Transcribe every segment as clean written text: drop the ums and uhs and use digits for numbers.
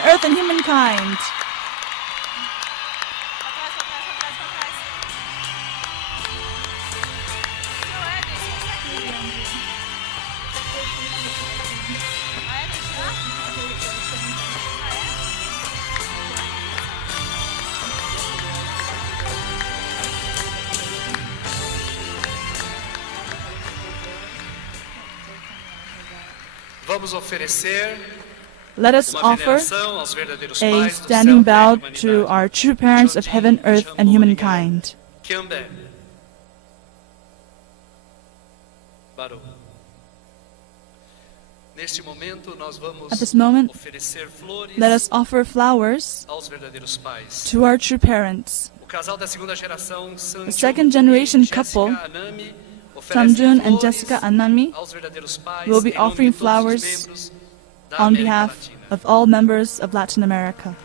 Earth and humankind. Vamos oferecer Let us uma offer veneração aos verdadeiros a pais do standing céu, bow terra e to humanidade. our true parents of heaven, earth, and humankind. Kyambé. Barô. Neste momento nós vamos At this moment, oferecer flores let us offer flowers aos verdadeiros pais. to our true parents. O casal da segunda geração, The second generation couple, Samjun and Jessica Anami, aos verdadeiros pais, will be em nome de offering todos os flowers membros da on América behalf Latina. of all members of Latin America.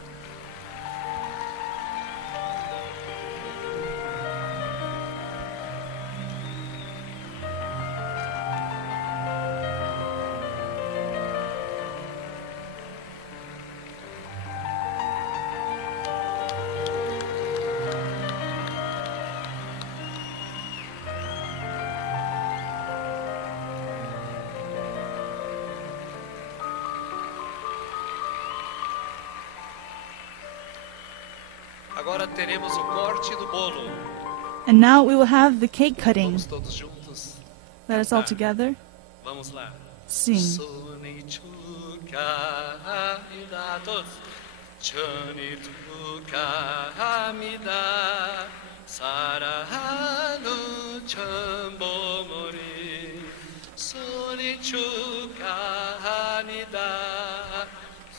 Agora teremos o corte do bolo. And now we will have the cake cutting. Vamos todos juntos. Let us all together Vamos lá. sing. Soni chuka ida todos. Chani tuka hamida. Sarahanu chambo mori. Soni chuka hanida.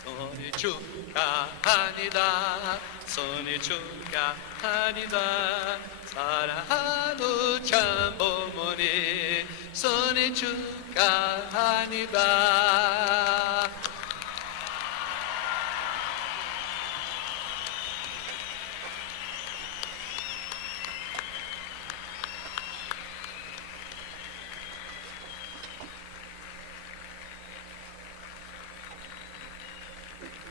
Soni chuka hanida. Soni chuka hanida. Sarahanu chambo mori. Soni chuka hanida.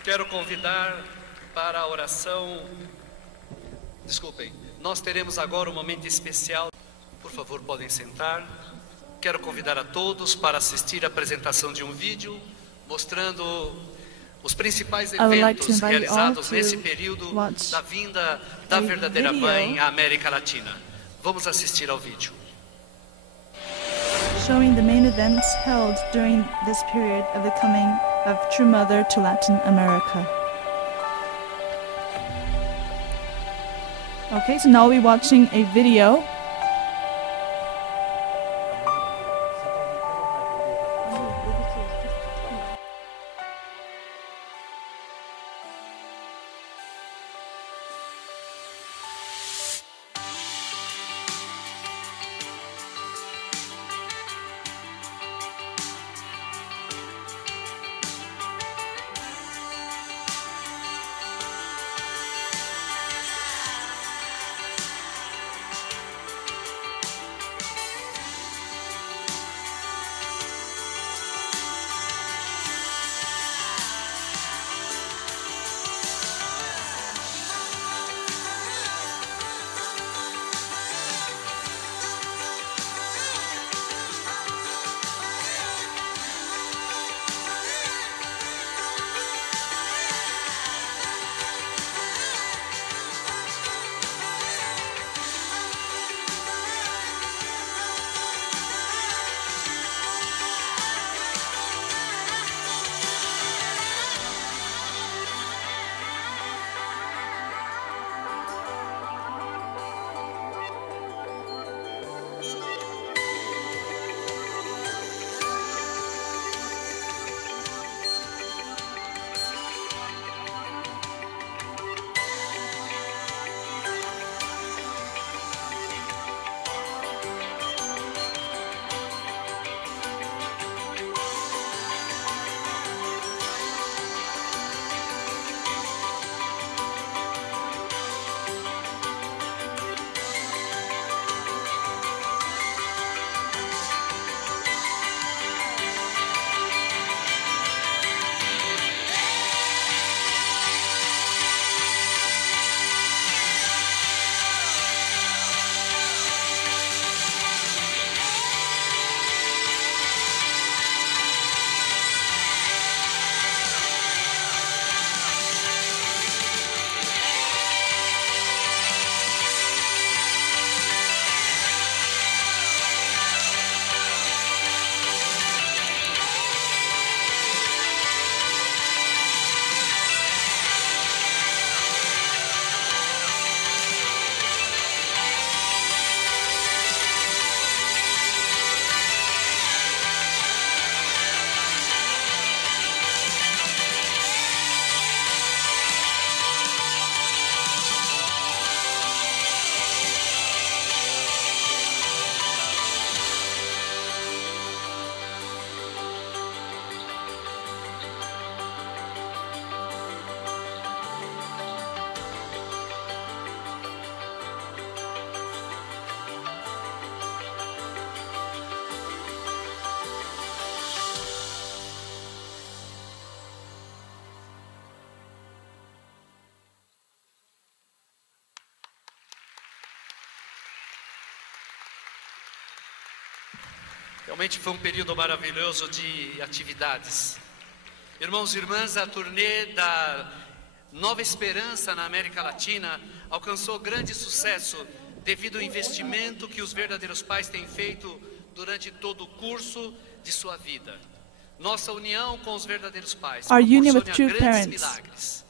Quero convidar para a oração. Desculpem, nós teremos agora um momento especial. Por favor, podem sentar. Quero convidar a todos para assistir a apresentação de um vídeo mostrando os principais would like to eventos invite you all realizados to nesse período watch da vinda da a verdadeira video mãe à América Latina. Vamos assistir ao vídeo. showing the main events held during this period of the coming of True Mother to Latin America. Okay, so now we'll be watching a video. Realmente foi um período maravilhoso de atividades. Irmãos e irmãs, a turnê da Nova Esperança na América Latina alcançou grande sucesso devido ao investimento que os verdadeiros pais têm feito durante todo o curso de sua vida. Nossa união com os verdadeiros pais Our union with proporciona true grandes parents milagres.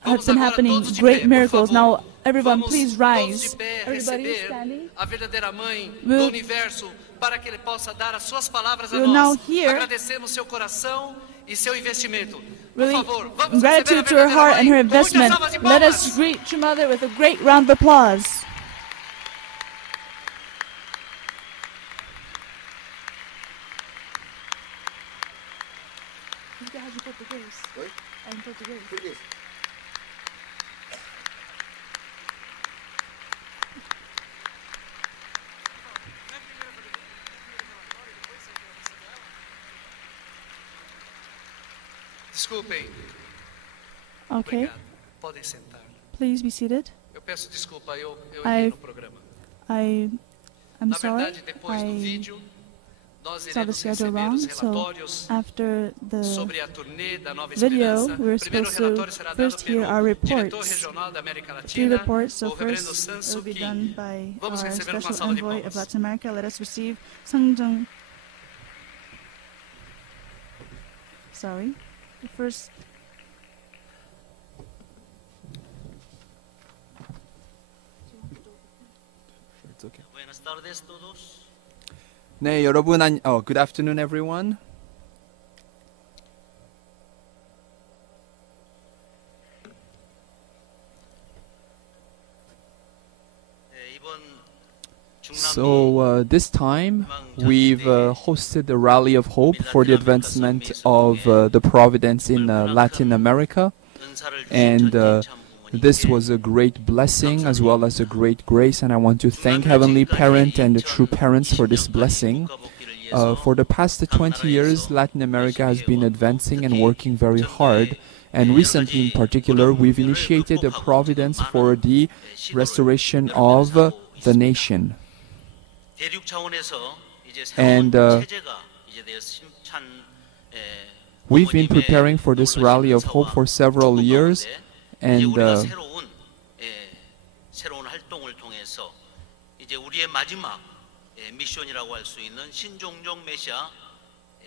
have Vamos been agora happening todos de great pé, por miracles. favor. Now, everyone, Vamos please todos rise. de pé Everybody receber standing. a verdadeira mãe We'll- do universo para que ele possa dar as suas palavras a we'll now nós. hear- Agradecemos seu coração e seu investimento. Por Really, favor, vamos in receber a gratitude to her verdadeira heart mãe and her com muitas investment, salvas de let us palmas. greet True Mother with a great round of applause. Desculpem. Okay, Obrigado. Podem sentar. please be seated. Eu peço desculpa, eu I- errei no programa. I'm Na sorry. verdade, depois do I vídeo, nós saw the iremos schedule receber wrong. os So relatórios after the sobre a turnê da Nova video, Esperança. we're O primeiro supposed to relatório será dado first hear pelo our diretor reports. regional da América Three Latina, reports. So o reverendo first, it will Sansu be Kim. done by Vamos our receber uma special salva de envoy palmas. of Latin America. Let us receive Sang. Sorry, the first. Buenas tardes todos. 네, good afternoon, everyone. 이번 So this time we've hosted a rally of hope for the advancement of the Providence in Latin America, and this was a great blessing as well as a great grace, and I want to thank Heavenly Parent and the True Parents for this blessing. For the past 20 years, Latin America has been advancing and working very hard, and recently in particular, we've initiated a Providence for the restoration of the nation. 대륙 차원에서 이제 And, 새로운 체제가 이제 되어 심찬 We've been preparing for this rally of hope for several years, 이제 and 우리가 새로운 활동을 통해서 이제 우리의 마지막 미션이라고 할 수 있는 신종종 메시아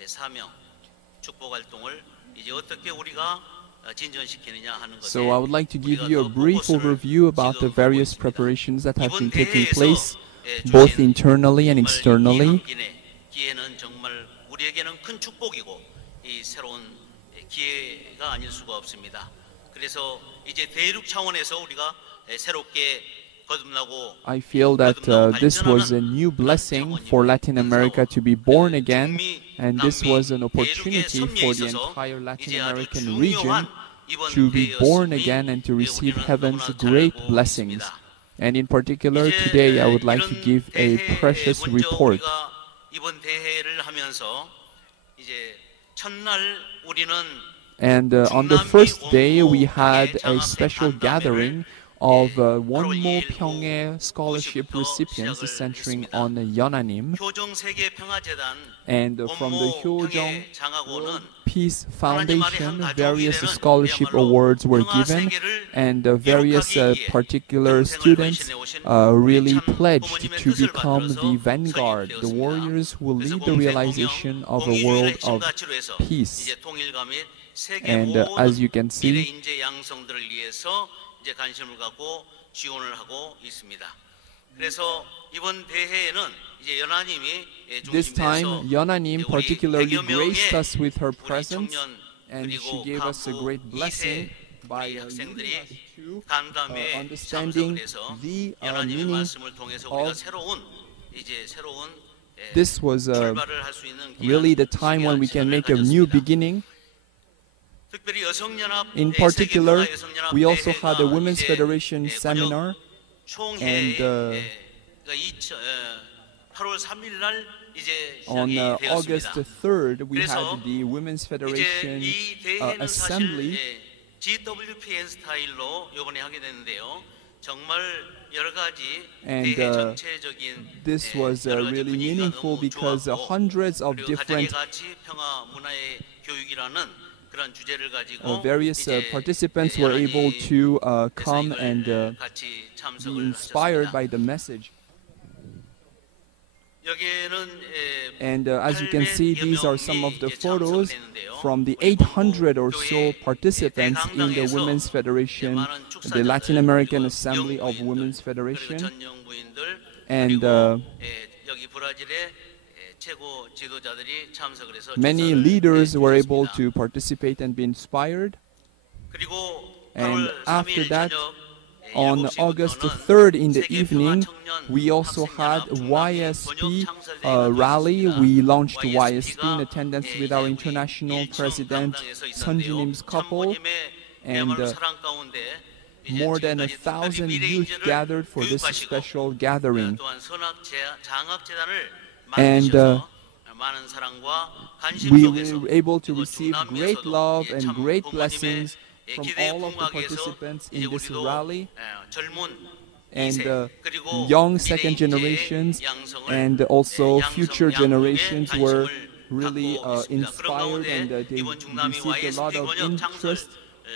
사명 축복 활동을 이제 어떻게 우리가 진전시키느냐 하는 것에 so I would like to give you a brief overview about the various preparations that have been taking place, both internally and externally. 기회는 정말 우리에게는 큰 축복이고 이 새로운 기회가 아닐 수가 없습니다. 그래서 이제 대륙 차원에서 우리가 새롭게 거듭나고 I feel that this was a new blessing for Latin America to be born again, and this was an opportunity for the entire Latin American region to be born again and to receive heaven's great blessings. And in particular, today I would like to give a precious report. 이번 대회를 하면서 이제 첫날 우리는 And on the first day, we had a special gathering of Wonmo Pyeonghae scholarship recipients centering on Yeonanim. 효정 세계 평화재단 And from the 원모 Hyojong 평해 장학원은 Peace Foundation, various scholarship awards were given, and various particular students really pledged to become the vanguard, the warriors who will lead the realization of a world of peace. 이제 통일과 및 세계 And 모든 as you can 미래 see, 인재 양성들을 위해서 이제 관심을 갖고 지원을 하고 있습니다. 그래서 이번 대회에는 이제 연하님이 this time 중심돼서 Yeonanim 우리 particularly 100여 graced 명의 us with her 우리 presence, 청년 and she 그리고 gave us a 가부 great blessing 2세 by 우리 leading 학생들이 us to 간담회 understanding 참석을 해서 the 연하님의 meaning 말씀을 통해서 우리가 of 새로운 this was 출발을 할 수 있는 really the time when we can make a new beginning. 특별히 여성연합 In particular, 세계문화여성연합 we also had a 대회가 Women's 이제 Federation 권역 seminar, 총회 and 8월 3일 날 이제 on 시작이 August 되었습니다. 3rd, we 그래서 had the Women's 이제 Federation 이 대회는 assembly. 사실 GWPN 스타일로 이번에 하게 됐는데요. 정말 여러 가지 And 대전체적인 this was 여러 가지 really 분위기가 meaningful 너무 because 좋았고, hundreds of 그리고 가정의 different 가치, 평화, 문화의 교육이라는 그런 주제를 가지고 various 이제 participants were 여러 able 가지 to come 대상을 and 같이 be 참석을 inspired 하셨습니다. by the message. 여기에는 And as you can see, 800여 these are some of 명이 the 이제 photos 참석했는데요. from the 우리 800 or so 교회 participants in the 대강당에서 Women's Federation, 많은 the Latin American 그리고 Assembly of 영부인들, Women's 그리고 Federation. 전영부인들, And 그리고 여기 브라질의 최고 지도자들이 참석을 해서 many 축사를 leaders were able 해주셨습니다. to participate and be inspired. 그리고 And 8월 after 3일 that, 저녁 on 7시부터는 August the 3rd in the 세계 evening, 평화청년 we also had 학생연합 YSP 중남미 번역 rally. 창설대회가 We launched 있었습니다. YSP in attendance with our international president, Sunjinim's couple, and more than 1,000 youth gathered for this special gathering. And we were able to receive great love and great blessings from all of the participants in this rally, and young second generations and also future generations were really inspired, and they received a lot of interest.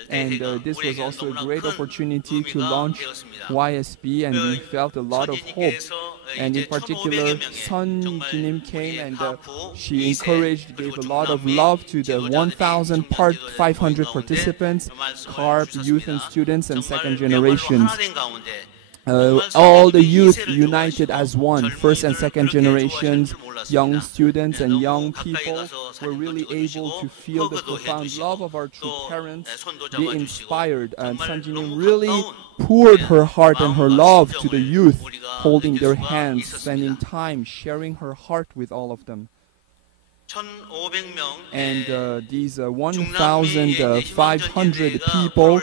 And this was also a great opportunity to launch YSB, and we felt a lot of hope. And in particular, Sun Jinim came, and she encouraged, gave a lot of love to the 1,500 participants, CARP, youth and students, and second generations. All the youth united as one, first and second generations, young students and young people were really able to feel the profound love of our true parents, be inspired. And Sanjinim really poured her heart and her love to the youth, holding their hands, spending time, sharing her heart with all of them. And these 1,500 people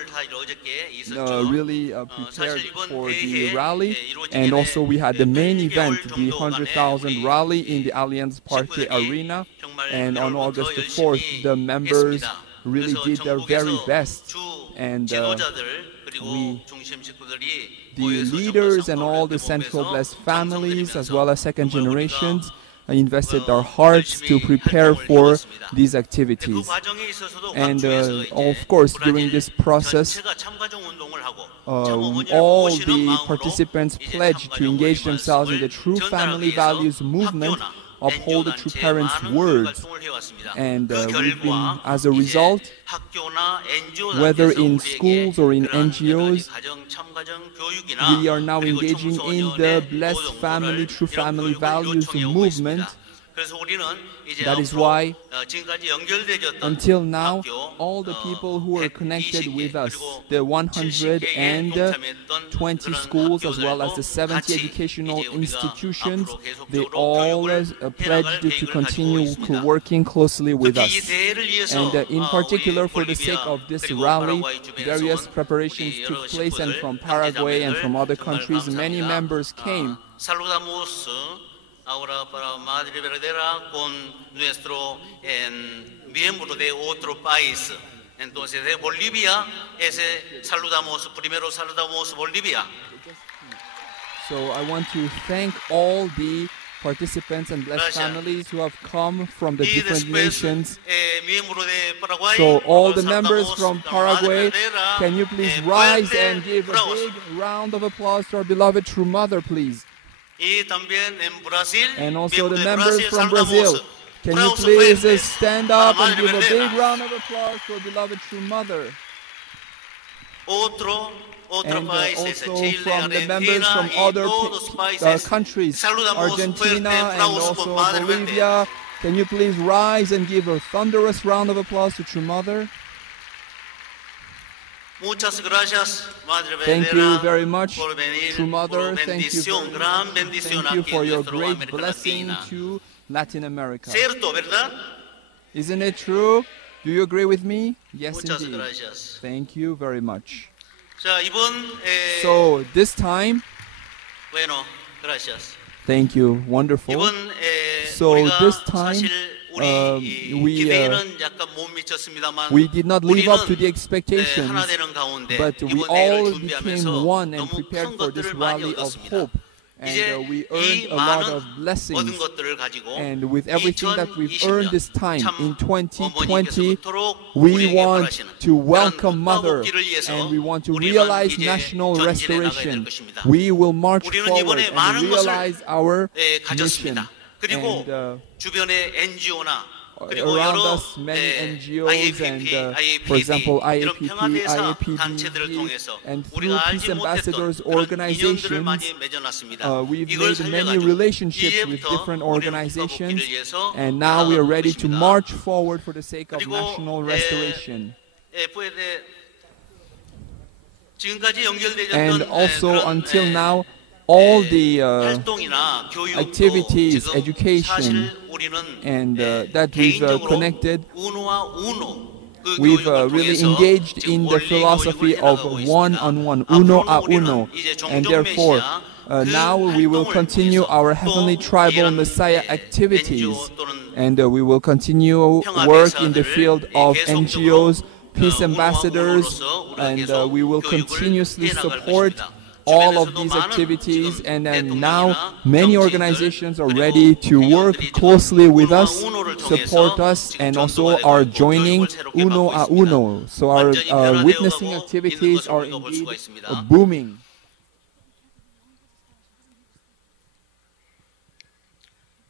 really prepared for the rally. And also we had the main event, the 100,000 rally in the Allianz Parque Arena. And on August the 4th, the members really did their very best. And the leaders and all the Central Blessed families, as well as second generations, invested our hearts to prepare for these activities. And of course, during this process, all the participants pledged to engage themselves in the True Family Values movement, uphold the True Parents' words. And we've been, as a result, whether in schools or in NGOs, we are now engaging in the Blessed Family, True Family Values movement. That is why, until now, all the people who are connected with us, the 120 schools as well as the 70 educational institutions, they all pledged to continue working closely with us. And in particular, for the sake of this rally, various preparations took place, and from Paraguay and from other countries, many members came. Ahora para Madre Verdadera con nuestro miembro de otro país. Entonces de Bolivia, primero saludamos Bolivia. So I want to thank all the participants and blessed families who have come from the different nations. So all the members from Paraguay, can you please rise and give a big round of applause to our beloved True Mother, please? And also the members from Brazil, can you please stand up and give a big round of applause to our beloved True Mother? And also from the members from other countries, Argentina and also Bolivia, can you please rise and give a thunderous round of applause to True Mother? Thank you very much, True Mother. Thank you for your great blessing to Latin America. Isn't it true? Do you agree with me? Yes, indeed. Thank you very much. So this time, thank you, wonderful. So this time, 우리 기대에는 약간 못 미쳤습니다만 we did not live up to the 우리는 expectations, 하나 되는 가운데 but we 이번 대회를 all 준비하면서 became one and 너무 prepared 큰 for this 것들을 많이 rally of 얻었습니다. hope. 이제 And we 이 earned a lot of 많은 얻은 blessings. 것들을 가지고 And with everything that we've earned this time in 2020, 어머니께서 we 우리에게 want 바라시는 to 그런 welcome Mother, 국가복귀를 위해서 and we want to 우리만 realize 이제 national 전진해 나가야 될 restoration. 것입니다. We will march 우리는 forward 이번에 and 많은 realize 것을 our mission. 가졌습니다. 그리고 And 주변의 NGO나 그리고 around 여러 us, many NGOs and, IAPP, for example, 이런 IAPP, 평화대사 단체들을 IAPD, 통해서 and through 우리가 peace 알지 ambassadors 못했던 그런 인연들을 organizations, 많이 맺어놨습니다. we've 이걸 made many 살려가지고 relationships with 이제부터 different 우리는 organizations, 국가복귀를 위해서 and now we are ready to 나아갈 것입니다. march forward for the sake of 그리고, national restoration. 지금까지 연결되었던 And also 그런, until now, all the 활동이나 교육도 activities, 지금 education, 사실 우리는 and that we've 개인적으로 connected, 우노와 우노 그 we've 교육을 really 통해서 engaged 지금 in the 원리 philosophy 교육을 of 해나가고 있습니다. one-on-one, uno a 앞으로는 uno, 우리는 이제 and 종종 therefore 메시아 now we will continue our Heavenly Tribal Messiah activities, and we will continue work in the field of NGOs, peace ambassadors, and we will continuously support all of these activities. And then now many organizations are ready to work closely with us, support us, and also are joining Uno a Uno. So our witnessing activities are indeed booming.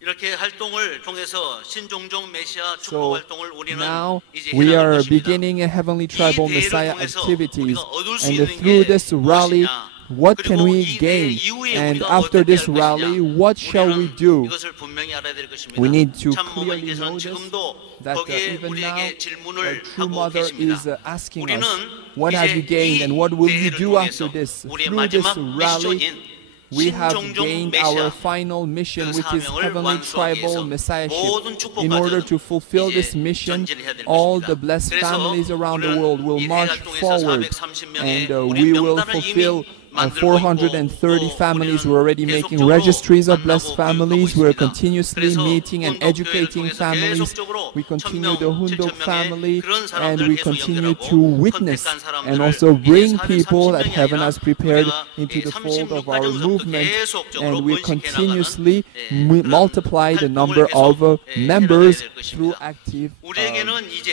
이렇게 활동을 통해서 신종종 메시아 축복 So 활동을 우리는 now 이제 we 해나갈 are 것입니다. beginning a Heavenly Tribal 이 대회를 Messiah 통해서 activities, 우리가 얻을 수 and 있는 through 게 this rally, 무엇이냐? what can 그리고 we 이 대회 gain? 이후에 And 우리가 after 어떻게 this 할 rally, 것이냐? what shall we 우리는 do? 이것을 분명히 알아야 될 것입니다. We need to 참 clearly 어머니께서는 know this, 지금도 that 거기에 even now, 우리에게 the 질문을 true 하고 mother 계십니다. is asking 우리는 us, what have you 이제 gained 이 and what will you 대회를 do 통해서 after this? 우리의 Through this 마지막 rally, 미션인 we have 신종종 gained 메시아 our final mission, 그 which is 사명을 Heavenly 완수하기 Tribal 위해서 Messiahship. 모든 축복 In order 가정은 to fulfill 이제 this mission, 전진해야 될 all 것입니다. the blessed 그래서 families around the 우리는 world will 이 march 대회를 통해서 forward, 430명의 and 우리 we will 명단을 fulfill 이미 만들고 430 있고 families. 또 We're already 우리는 making 계속적으로 registries of 만나고 blessed 교육하고 families. We're 있습니다. continuously 그래서 meeting and 훈독교회를 educating 통해서 families. 계속적으로 We continue 1000명, the Hundok 7000명의 family, 그런 and 사람들을 we 계속 continue 연결하고 to witness 선택한 사람들을 and also bring 이제 people that 430명이 heaven 아니라 has prepared 우리가 into the fold of 36 our 가정부터 movement, 계속적으로 and we 번식해 continuously 나가는 multiply the 활동을 number 계속 of members 해나가야 될 것입니다. through active, 우리에게는 이제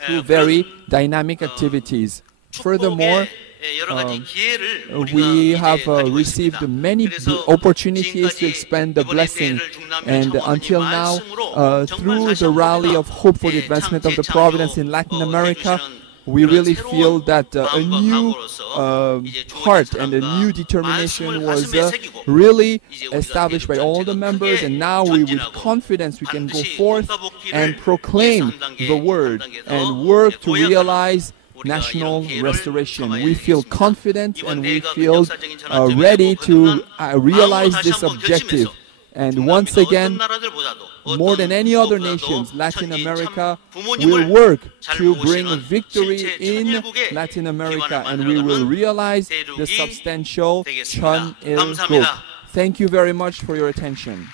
through very dynamic activities. Furthermore, 여러 가지 기회를 we 우리가 have 이제 가지고 received 있습니다. many 그래서 opportunities to 지금까지 expand the 이번에 blessing, 대회를 중남미 and 청원하는 이 until now, 말씀으로 정말 through 다시 the 한번 rally 우리가 of hope for the advancement of the providence in Latin America, we really feel that a new heart and a new determination was really established by all the members, and now we, with confidence, we can go forth and proclaim the word and work to realize national restoration. We feel confident and we feel ready to realize this objective. And once again, more than any other nations, Latin America will work to bring victory in Latin America, and we will realize the substantial Chun-il group. Thank you very much for your attention.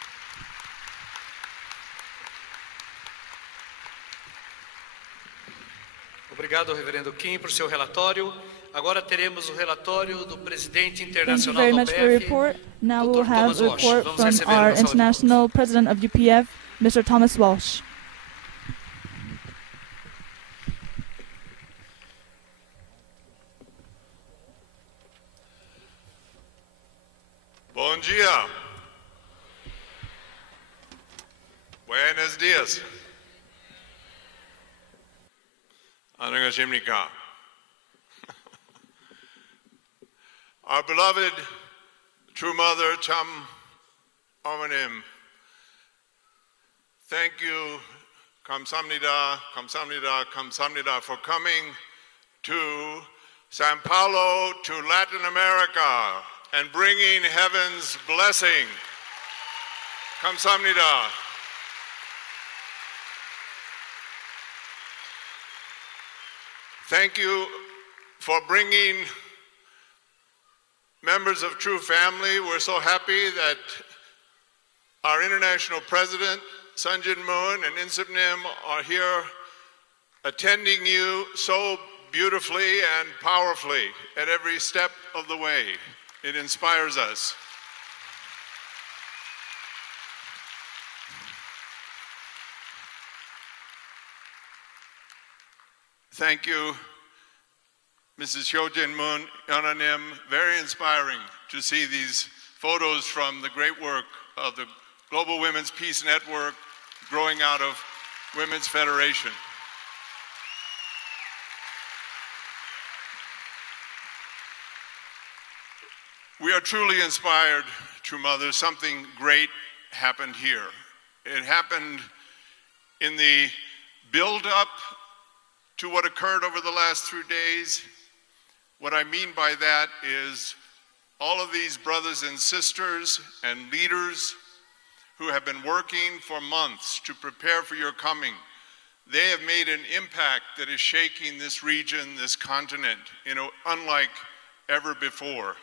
Obrigado, Reverendo Kim, por seu relatório. Agora teremos o relatório do presidente Thank you internacional very do much for your report. Now we'll Dr. have Thomas a Walsh. report Vamos from receber our uma salva de international president of UPF, Mr. Thomas Walsh. Bom dia. Buenos dias. 안녕하십니까. Our beloved true mother, Cham Omanim, thank you, 감사합니다, 감사합니다, 감사합니다, for coming to Sao Paulo, to Latin America, and bringing heaven's blessing. 감사합니다. Thank you for bringing members of True Family. We're so happy that our international president, Sun Jin Moon and Insip Nim are here attending you so beautifully and powerfully at every step of the way. It inspires us. Thank you, Mrs. Hyojin Moon, Yeona Nim. Very inspiring to see these photos from the great work of the Global Women's Peace Network growing out of Women's Federation. We are truly inspired, True Mother. Something great happened here. It happened in the build-up to what occurred over the last 3 days. What I mean by that is all of these brothers and sisters and leaders who have been working for months to prepare for your coming, they have made an impact that is shaking this region, this continent, unlike ever before.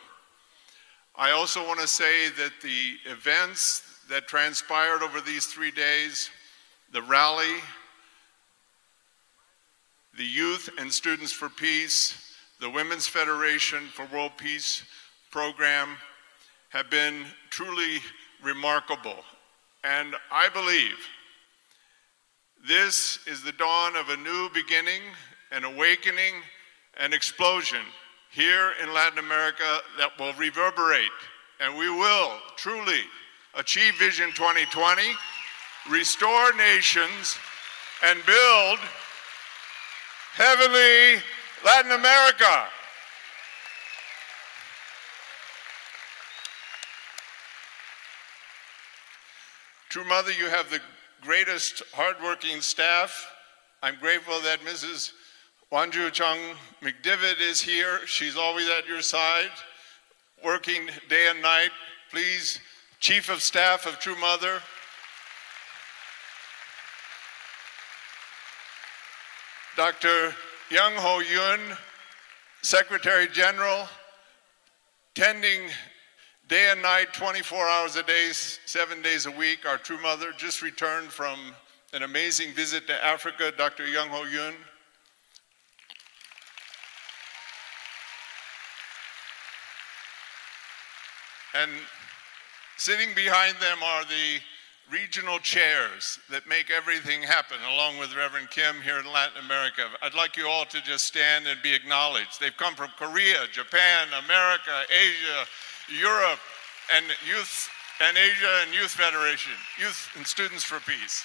I also want to say that the events that transpired over these 3 days, the rally, the Youth and Students for Peace, the Women's Federation for World Peace program have been truly remarkable. And I believe this is the dawn of a new beginning, an awakening, an explosion here in Latin America that will reverberate, and we will truly achieve Vision 2020, restore nations, and build heavenly Latin America. True Mother, you have the greatest hardworking staff. I'm grateful that Mrs. Wanju Chung McDivitt is here. She's always at your side, working day and night. Please, Chief of Staff of True Mother, Dr. Young Ho Yoon, Secretary General, tending day and night, 24 hours a day, 7 days a week. Our True Mother just returned from an amazing visit to Africa, Dr. Young Ho Yoon. And sitting behind them are the regional chairs that make everything happen, along with Reverend Kim here in Latin America. I'd like you all to just stand and be acknowledged. They've come from Korea, Japan, America, Asia, Europe, and Youth and Asia and Youth Federation, Youth and Students for Peace.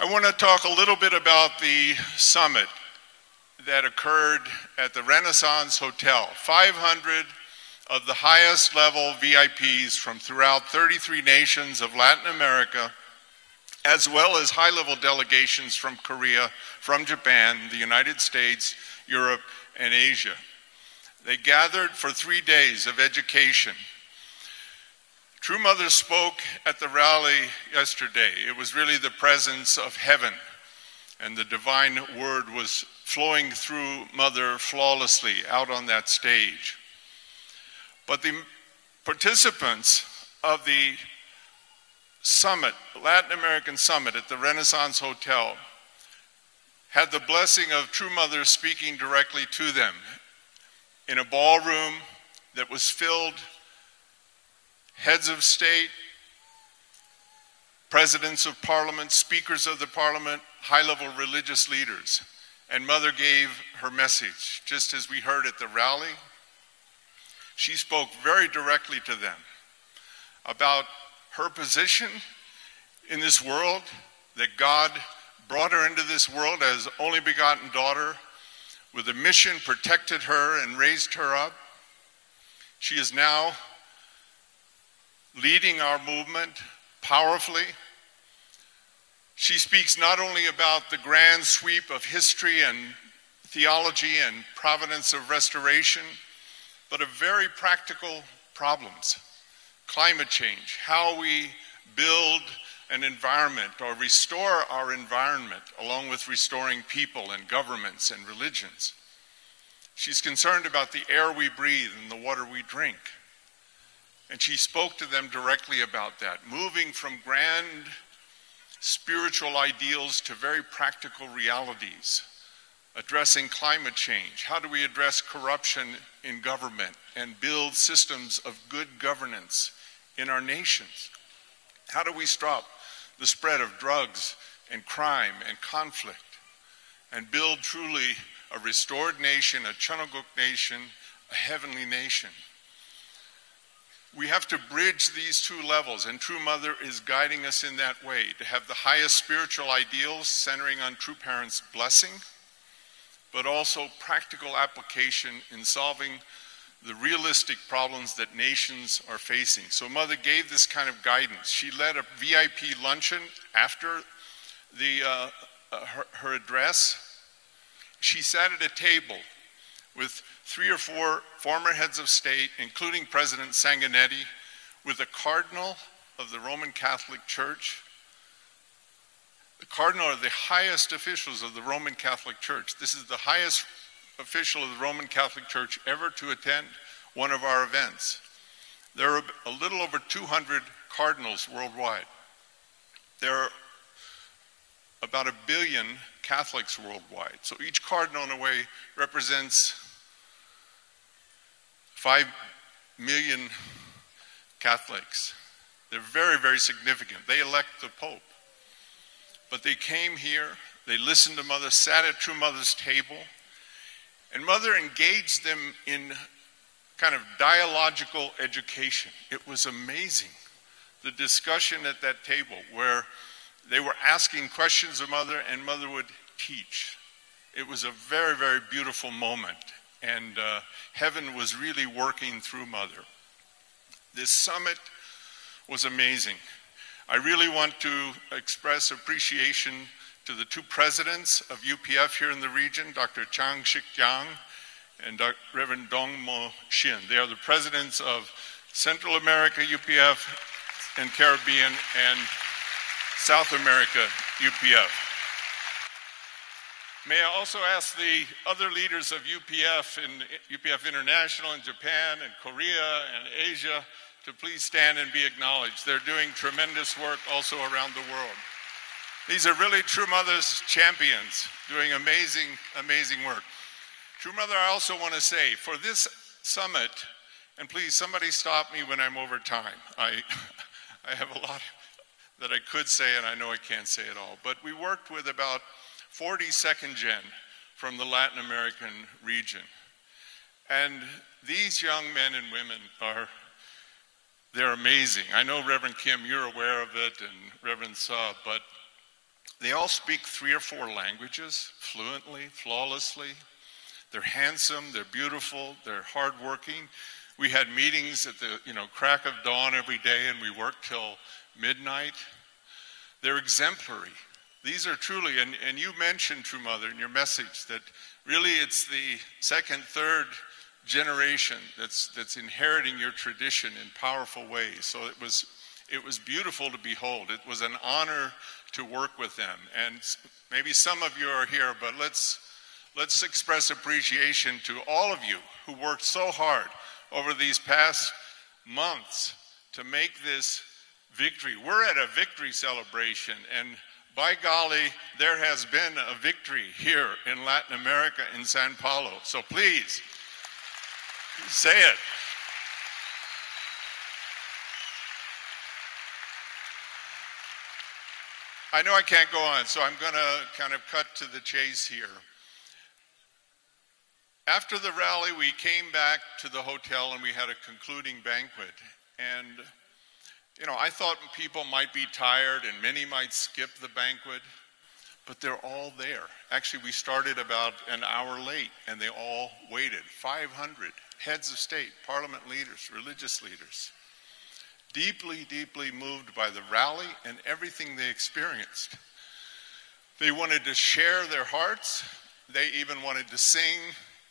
I want to talk a little bit about the summit that occurred at the Renaissance Hotel. 500 of the highest level VIPs from throughout 33 nations of Latin America, as well as high-level delegations from Korea, from Japan, the United States, Europe, and Asia. They gathered for 3 days of education. True Mother spoke at the rally yesterday. It was really the presence of heaven, and the divine word was flowing through Mother flawlessly out on that stage. But the participants of the summit, Latin American Summit at the Renaissance Hotel, had the blessing of True Mother speaking directly to them in a ballroom that was filled, heads of state, presidents of parliament, speakers of the parliament, high-level religious leaders. And Mother gave her message, just as we heard at the rally. She spoke very directly to them about her position in this world, that God brought her into this world as only begotten daughter with a mission, protected her and raised her up. She is now leading our movement powerfully. She speaks not only about the grand sweep of history and theology and providence of restoration, but of very practical problems. Climate change, how we build an environment or restore our environment along with restoring people and governments and religions. She's concerned about the air we breathe and the water we drink. And she spoke to them directly about that, moving from grand spiritual ideals to very practical realities, addressing climate change. How do we address corruption in government and build systems of good governance in our nations? How do we stop the spread of drugs and crime and conflict and build truly a restored nation, a Chunaguk nation, a heavenly nation? We have to bridge these two levels, and True Mother is guiding us in that way, to have the highest spiritual ideals centering on True Parents' blessing, but also practical application in solving the realistic problems that nations are facing. So Mother gave this kind of guidance. She led a VIP luncheon after her address. She sat at a table with 3 or 4 former heads of state, including President Sanguinetti, with a cardinal of the Roman Catholic Church. The cardinal are the highest officials of the Roman Catholic Church. This is the highest official of the Roman Catholic Church ever to attend one of our events. There are a little over 200 cardinals worldwide. There are about 1 billion Catholics worldwide. So each cardinal, in a way, represents 5 million Catholics. They're very, very significant. They elect the Pope. But they came here, they listened to Mother, sat at True Mother's table, and Mother engaged them in kind of dialogical education. It was amazing, the discussion at that table, where they were asking questions of Mother and Mother would teach. It was a very, very beautiful moment, and heaven was really working through Mother. This summit was amazing. I really want to express appreciation to the 2 presidents of UPF here in the region, Dr. Chang Shik-yang and Reverend Dong Mo Shin. They are the presidents of Central America UPF and Caribbean and South America UPF. May I also ask the other leaders of UPF and UPF International in Japan and Korea and Asia to please stand and be acknowledged. They're doing tremendous work also around the world. These are really True Mother's champions doing amazing, amazing work. True Mother, I also want to say, for this summit, and please somebody stop me when I'm over time. I have a lot that I could say and I know I can't say it all, but we worked with about 40 second gen from the Latin American region. And these young men and women they're amazing. I know Reverend Kim, you're aware of it, and Reverend Sa, but they all speak 3 or 4 languages fluently, flawlessly. They're handsome, they're beautiful, they're hardworking. We had meetings at the crack of dawn every day, and we worked till midnight. They're exemplary. These are truly, and you mentioned, True Mother, in your message that really it's the 2nd, 3rd generation that's inheriting your tradition in powerful ways. So it was beautiful to behold. It was an honor to work with them. And maybe some of you are here, but let's express appreciation to all of you who worked so hard over these past months to make this victory. We're at a victory celebration, and by golly, there has been a victory here in Latin America, in Sao Paulo. So please, say it. I know I can't go on, so I'm going to kind of cut to the chase here. After the rally, we came back to the hotel and we had a concluding banquet. And, I thought people might be tired and many might skip the banquet, but they're all there. Actually, we started about an hour late and they all waited. 500 heads of state, parliament leaders, religious leaders, deeply, deeply moved by the rally and everything they experienced. They wanted to share their hearts. They even wanted to sing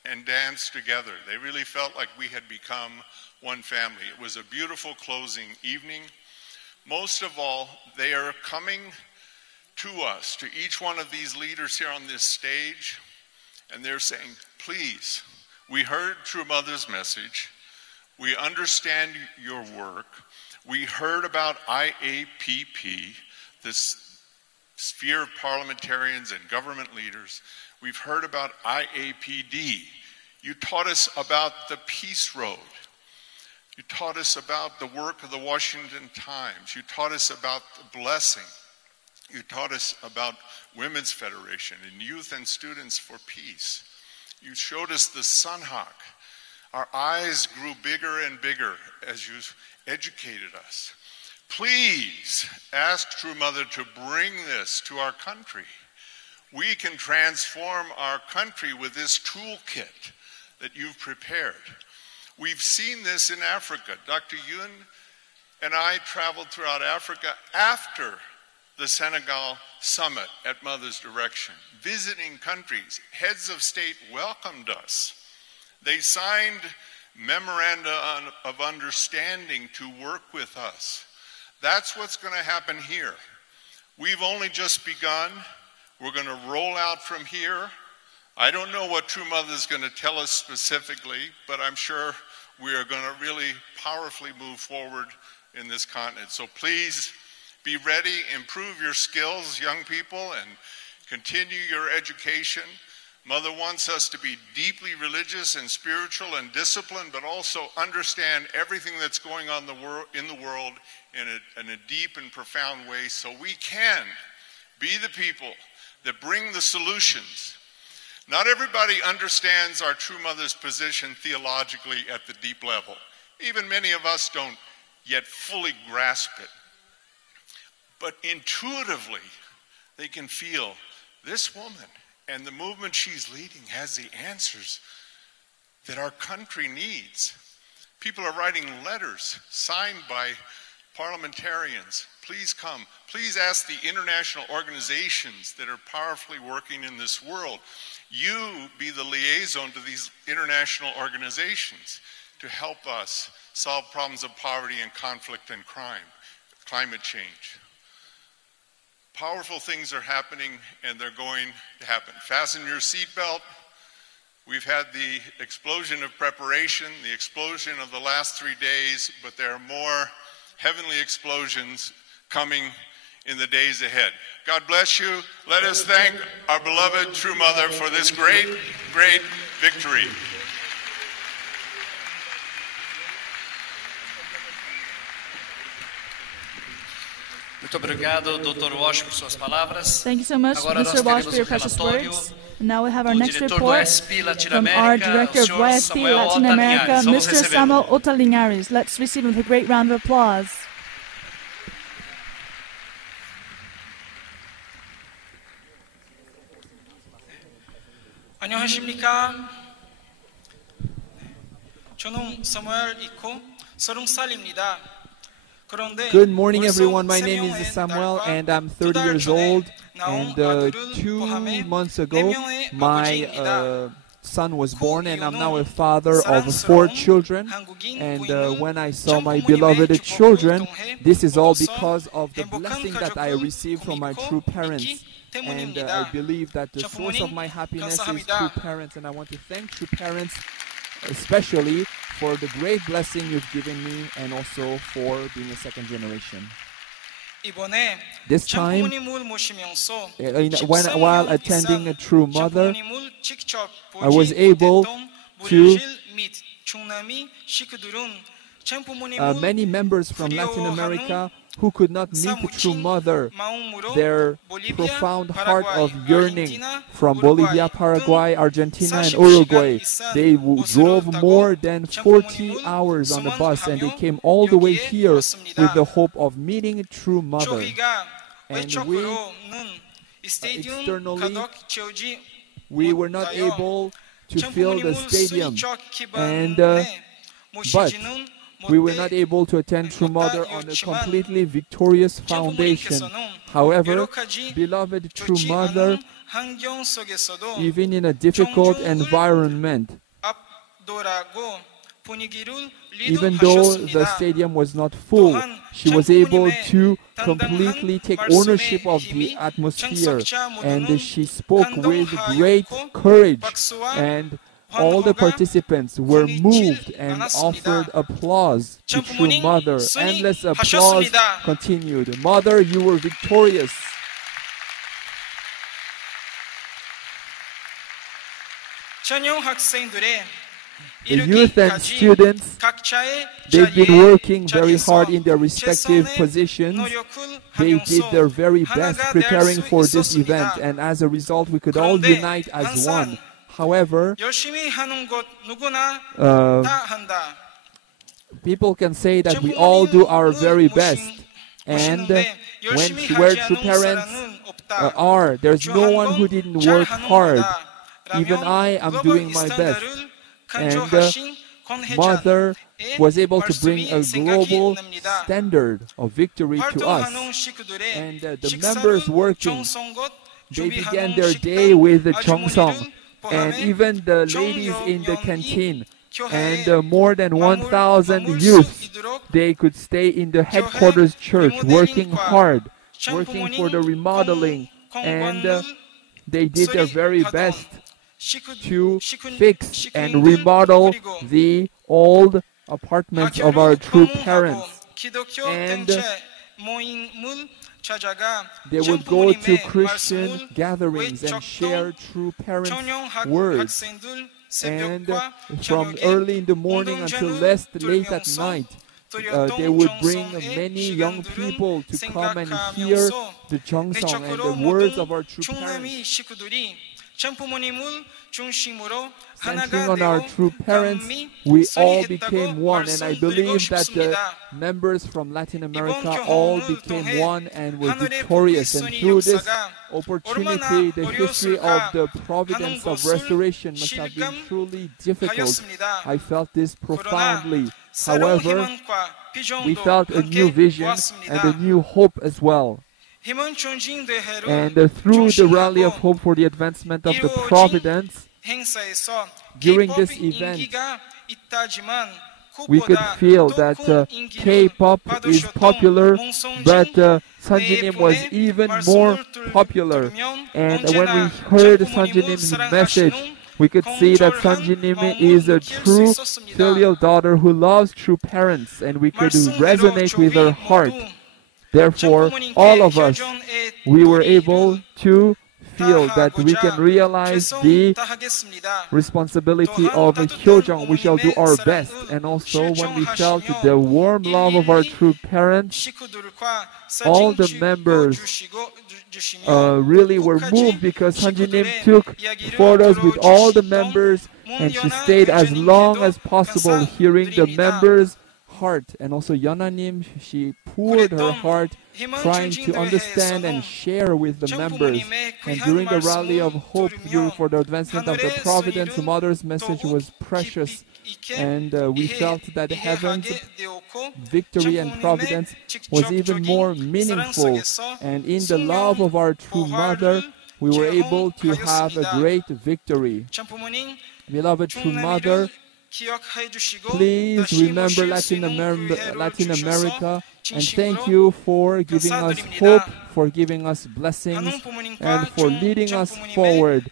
and dance together. They really felt like we had become one family. It was a beautiful closing evening. Most of all, they are coming to us, to each one of these leaders here on this stage, and they're saying, please, we heard True Mother's message. We understand your work. We heard about IAPP, this sphere of parliamentarians and government leaders. We've heard about IAPD. You taught us about the Peace Road. You taught us about the work of the Washington Times. You taught us about the Blessing. You taught us about Women's Federation and Youth and Students for Peace. You showed us the Sunhawk. Our eyes grew bigger and bigger as you educated us. Please ask True Mother to bring this to our country. We can transform our country with this toolkit that you've prepared. We've seen this in Africa. Dr. Yun and I traveled throughout Africa after the Senegal summit at Mother's direction, visiting countries. Heads of state welcomed us. They signed memoranda of understanding to work with us. That's what's going to happen here. We've only just begun. We're going to roll out from here. I don't know what True Mother is going to tell us specifically, but I'm sure we are going to really powerfully move forward in this continent. So please be ready, improve your skills, young people, and continue your education. Mother wants us to be deeply religious and spiritual and disciplined, but also understand everything that's going on in the world in a deep and profound way, so we can be the people that bring the solutions. Not everybody understands our True Mother's position theologically at the deep level. Even many of us don't yet fully grasp it. But intuitively, they can feel this woman and the movement she's leading has the answers that our country needs. People are writing letters signed by parliamentarians. Please come. Please ask the international organizations that are powerfully working in this world. You be the liaison to these international organizations to help us solve problems of poverty and conflict and crime, climate change. Powerful things are happening, and they're going to happen. Fasten your seatbelt. We've had the explosion of preparation, the explosion of the last 3 days, but there are more heavenly explosions coming in the days ahead. God bless you. Let us thank our beloved True Mother for this great, great victory. Muito obrigado, Dr. Walsh, por suas palavras. Thank you so much, Agora Mr. Walsh, for your precious words. And now we have our next report from our Director of YSP Latin America, Mr. Samuel Otalinhares. Let's receive him with a great round of applause. 안녕하십니까? 저는 사무엘 이코 30살입니다. Good morning, everyone. My name is Samuel, and I'm 30 years old. And 2 months ago, my son was born, and I'm now a father of 4 children. And when I saw my beloved children, this is all because of the blessing that I received from my true parents. And I believe that the source of my happiness is true parents, and I want to thank true parents especially for the great blessing you've given me, and also for being a second generation. This time, while attending a True Mother, I was able to many members from Latin America who could not meet the True Mother, their profound heart of yearning from Bolivia, Paraguay, Argentina, and Uruguay. They drove more than 40 hours on the bus, and they came all the way here with the hope of meeting a True Mother. And we, externally, we were not able to fill the stadium, and but we were not able to attend True Mother on a completely victorious foundation. However, beloved True Mother, even in a difficult environment, even though the stadium was not full, she was able to completely take ownership of the atmosphere, and she spoke with great courage, and all the participants were moved and offered applause to True Mother. Endless applause continued. Mother, you were victorious. The youth and students, they've been working very hard in their respective positions. They did their very best preparing for this event, and as a result, we could all unite as one. However, people can say that we all do our very best, and where true parents are, there's no one who didn't work hard. Even I am doing my best. And Mother was able to bring a global standard of victory to us. And the members working, they began their day with the Cheongsong. And even the ladies in the canteen and more than 1,000 youths, they could stay in the headquarters church working hard, working for the remodeling. And they did their very best to fix and remodel the old apartments of our true parents. And they would go to Christian gatherings and share true parents' words. And from early in the morning until late at night, they would bring many young people to come and hear the Cheongsong and the words of our true parents. Centering on our true parents, we all became one, and I believe that the members from Latin America all became one and were victorious. And through this opportunity, the history of the providence of restoration must have been truly difficult. I felt this profoundly. However, we felt a new vision and a new hope as well. And through the Rally of Hope for the Advancement of the Providence, during this event, we could feel that K-pop is popular, but Sunjinim was even more popular. And when we heard Sunjinim's message, we could see that Sunjinim is a true filial daughter who loves true parents, and we could resonate with her heart. Therefore, all of us, we were able to feel that we can realize the responsibility of a Hyojong. We shall do our best. And also, when we felt the warm love of our true parents, all the members really were moved because Sunjinim took photos with all the members, and she stayed as long as possible hearing the members' heart. And also Yananim, she poured her heart trying to understand and share with the members. And during the Rally of Hope for the Advancement of the Providence, Mother's message was precious, and we felt that heaven's victory and providence was even more meaningful. And in the love of our true Mother, we were able to have a great victory. Beloved true Mother, please remember Latin America, and thank you for giving us hope, for giving us blessings, and for leading us forward.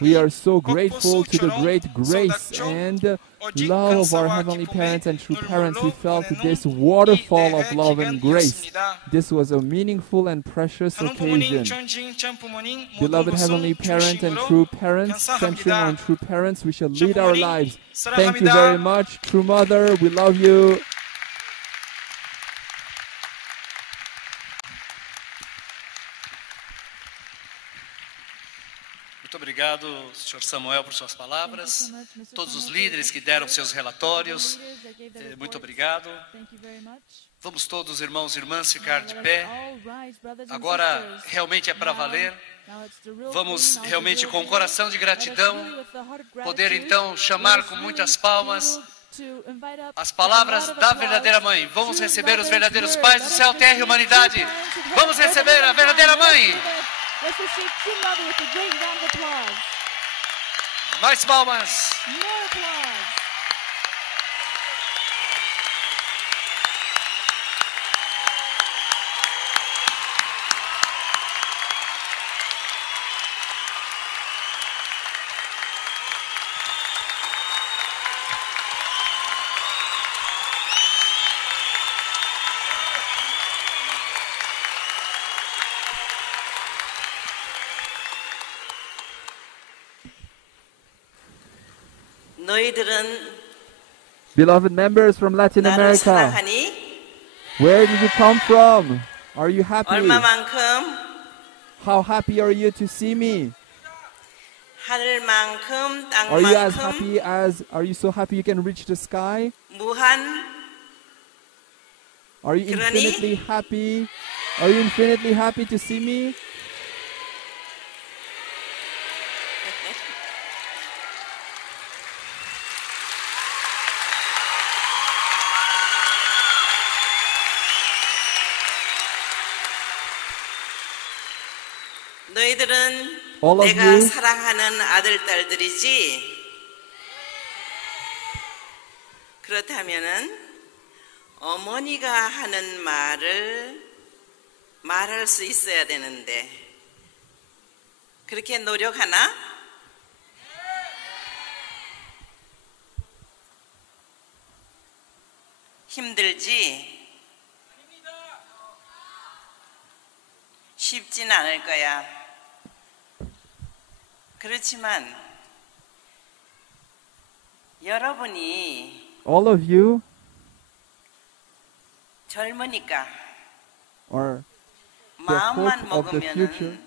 We are so grateful to the great grace and love of our Heavenly Parents and true parents. We felt this waterfall of love and grace. This was a meaningful and precious occasion. Beloved Heavenly Parents and true parents, centering on true parents, we shall lead our lives. Thank you very much, True Mother. We love you. Muito obrigado, Sr. Samuel, por suas palavras. Todos os líderes que deram seus relatórios, muito obrigado. Vamos todos, irmãos e irmãs, ficar de pé. Agora realmente é para valer. Vamos realmente com um coração de gratidão poder então chamar com muitas palmas as palavras da verdadeira mãe. Vamos receber os verdadeiros pais do céu, terra e humanidade. Vamos receber a verdadeira mãe. Let's receive True Mother with a great round of applause. Mais palmas. More applause. Beloved members from Latin America, where did you come from? Are you happy? How happy are you to see me? Are you as happy as, are you so happy you can reach the sky? Are you infinitely happy? Are you infinitely happy to see me? All of 내가 you, 사랑하는 아들 딸들이지. 그렇다면은 어머니가 하는 말을 말할 수 있어야 되는데 그렇게 노력하나? 힘들지? 쉽진 않을 거야. 그렇지만 여러분이 all of you 젊으니까 are the 마음만 hope of the future. 먹으면은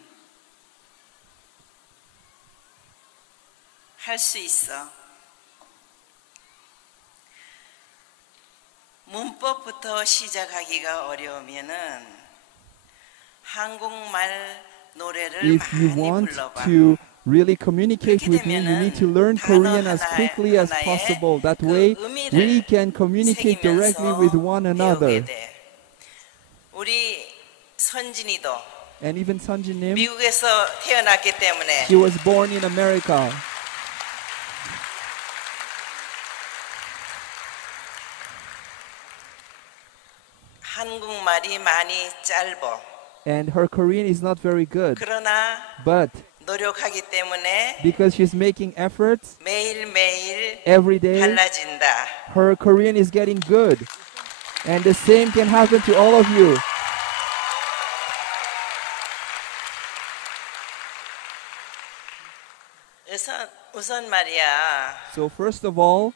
할 수 있어. 문법부터 시작하기가 어려우면은 한국말 노래를 If you 많이 want 불러봐. to really communicate with me, you need to learn Korean as quickly as possible. That way, we can communicate directly with one another. 우리 선진이도 And even Sunjinim, 미국에서 태어났기 때문에 she was born in America. 한국말이 많이 짧아. And her Korean is not very good. 그러나 But 노력하기 때문에 because she's making efforts 매일매일 every day, 달라진다. her Korean is getting good. And the same can happen to all of you. 우선 말이야. So first of all,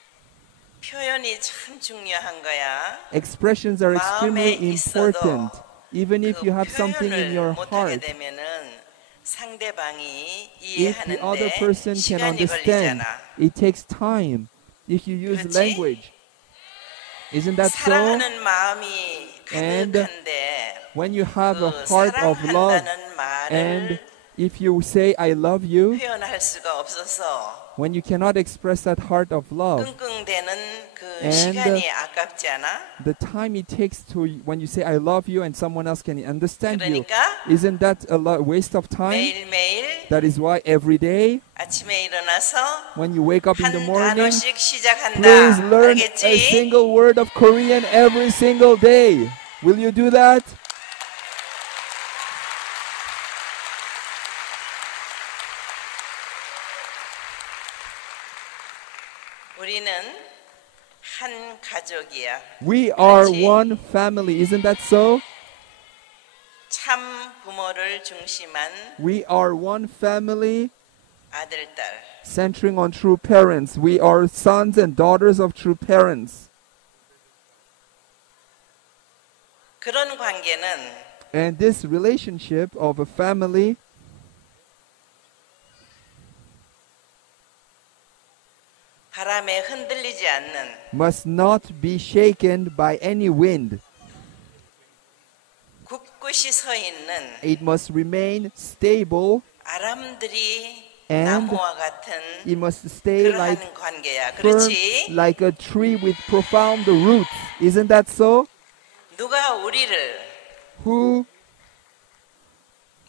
표현이 참 중요한 거야. expressions are extremely 마음에 있어도 important. Even if 그 you have something in 표현을 your 못하게 heart, 되면은 상대방이 if the other 이해하는데 person can 시간이 understand, 걸리잖아. it takes time. If you use 그렇지? language, isn't that so? 사랑하는 마음이 And 가득한데 when you have a 그 heart of love, 사랑한다는 말을 and if you say I love you, 표현할 수가 없어서 when you cannot express that heart of love, 끙끙대는 그 And, 시간이 아깝지 않아? the time it takes to when you say I love you and someone else can understand you, 그러니까 isn't that a waste of time? 매일매일 That is why every day 아침에 일어나서 when you wake up in the 한 morning, 단어씩 시작한다. please learn a 알겠지? single word of Korean every single day. Will you do that? 우리는 한 가족이야. We are 그렇지? one family, isn't that so? 참 부모를 중심한 We are one family 아들, 딸. centering on true parents. We are sons and daughters of true parents. 그런 관계는 And this relationship of a family 바람에 흔들리지 않는 must not be shaken by any wind. 굳굳이 서 있는 It must remain stable 아람들이 and 나무와 같은 it must stay like 그러한 관계야. firm, 그렇지? like a tree with profound roots. Isn't that so? 누가 우리를 Who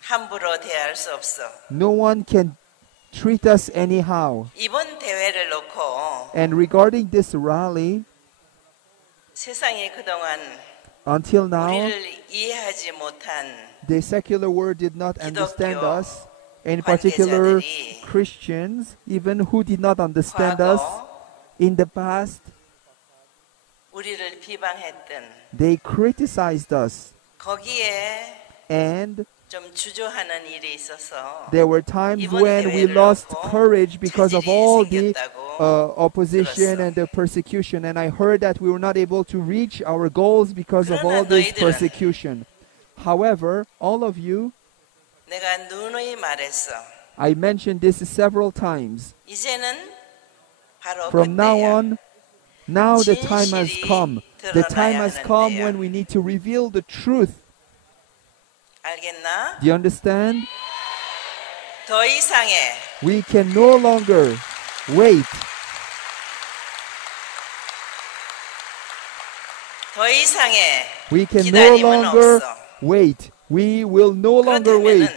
함부로 대할 수 없어. no one can treat us anyhow. 이번 대회를 놓고 And regarding this rally, 세상이 그동안 until now, 우리를 이해하지 못한 the secular world did not understand 기독교 us. In particular, 관계자들이 Christians, even who did not understand 과거 us in the past, 우리를 비방했던 they criticized us. 거기에 And 좀 주저하는 일이 있어서 there were times 이번 when we 대회를 lost 놓고 courage because of 차질이 all the 생겼다고 opposition and the persecution, and I heard that we were not able to reach our goals because of all this persecution. However, all of you, 내가 누누이 말했어. I mentioned this several times. 이제는 바로 From now 그때야. on, now the time has come. The time has 드러나야 come 하는데요. when we need to reveal the truth. 알겠나? Do you understand? 더 이상의 We can no longer wait. 더 이상의 We can no 기다림은 longer 없어. wait. We will no longer wait.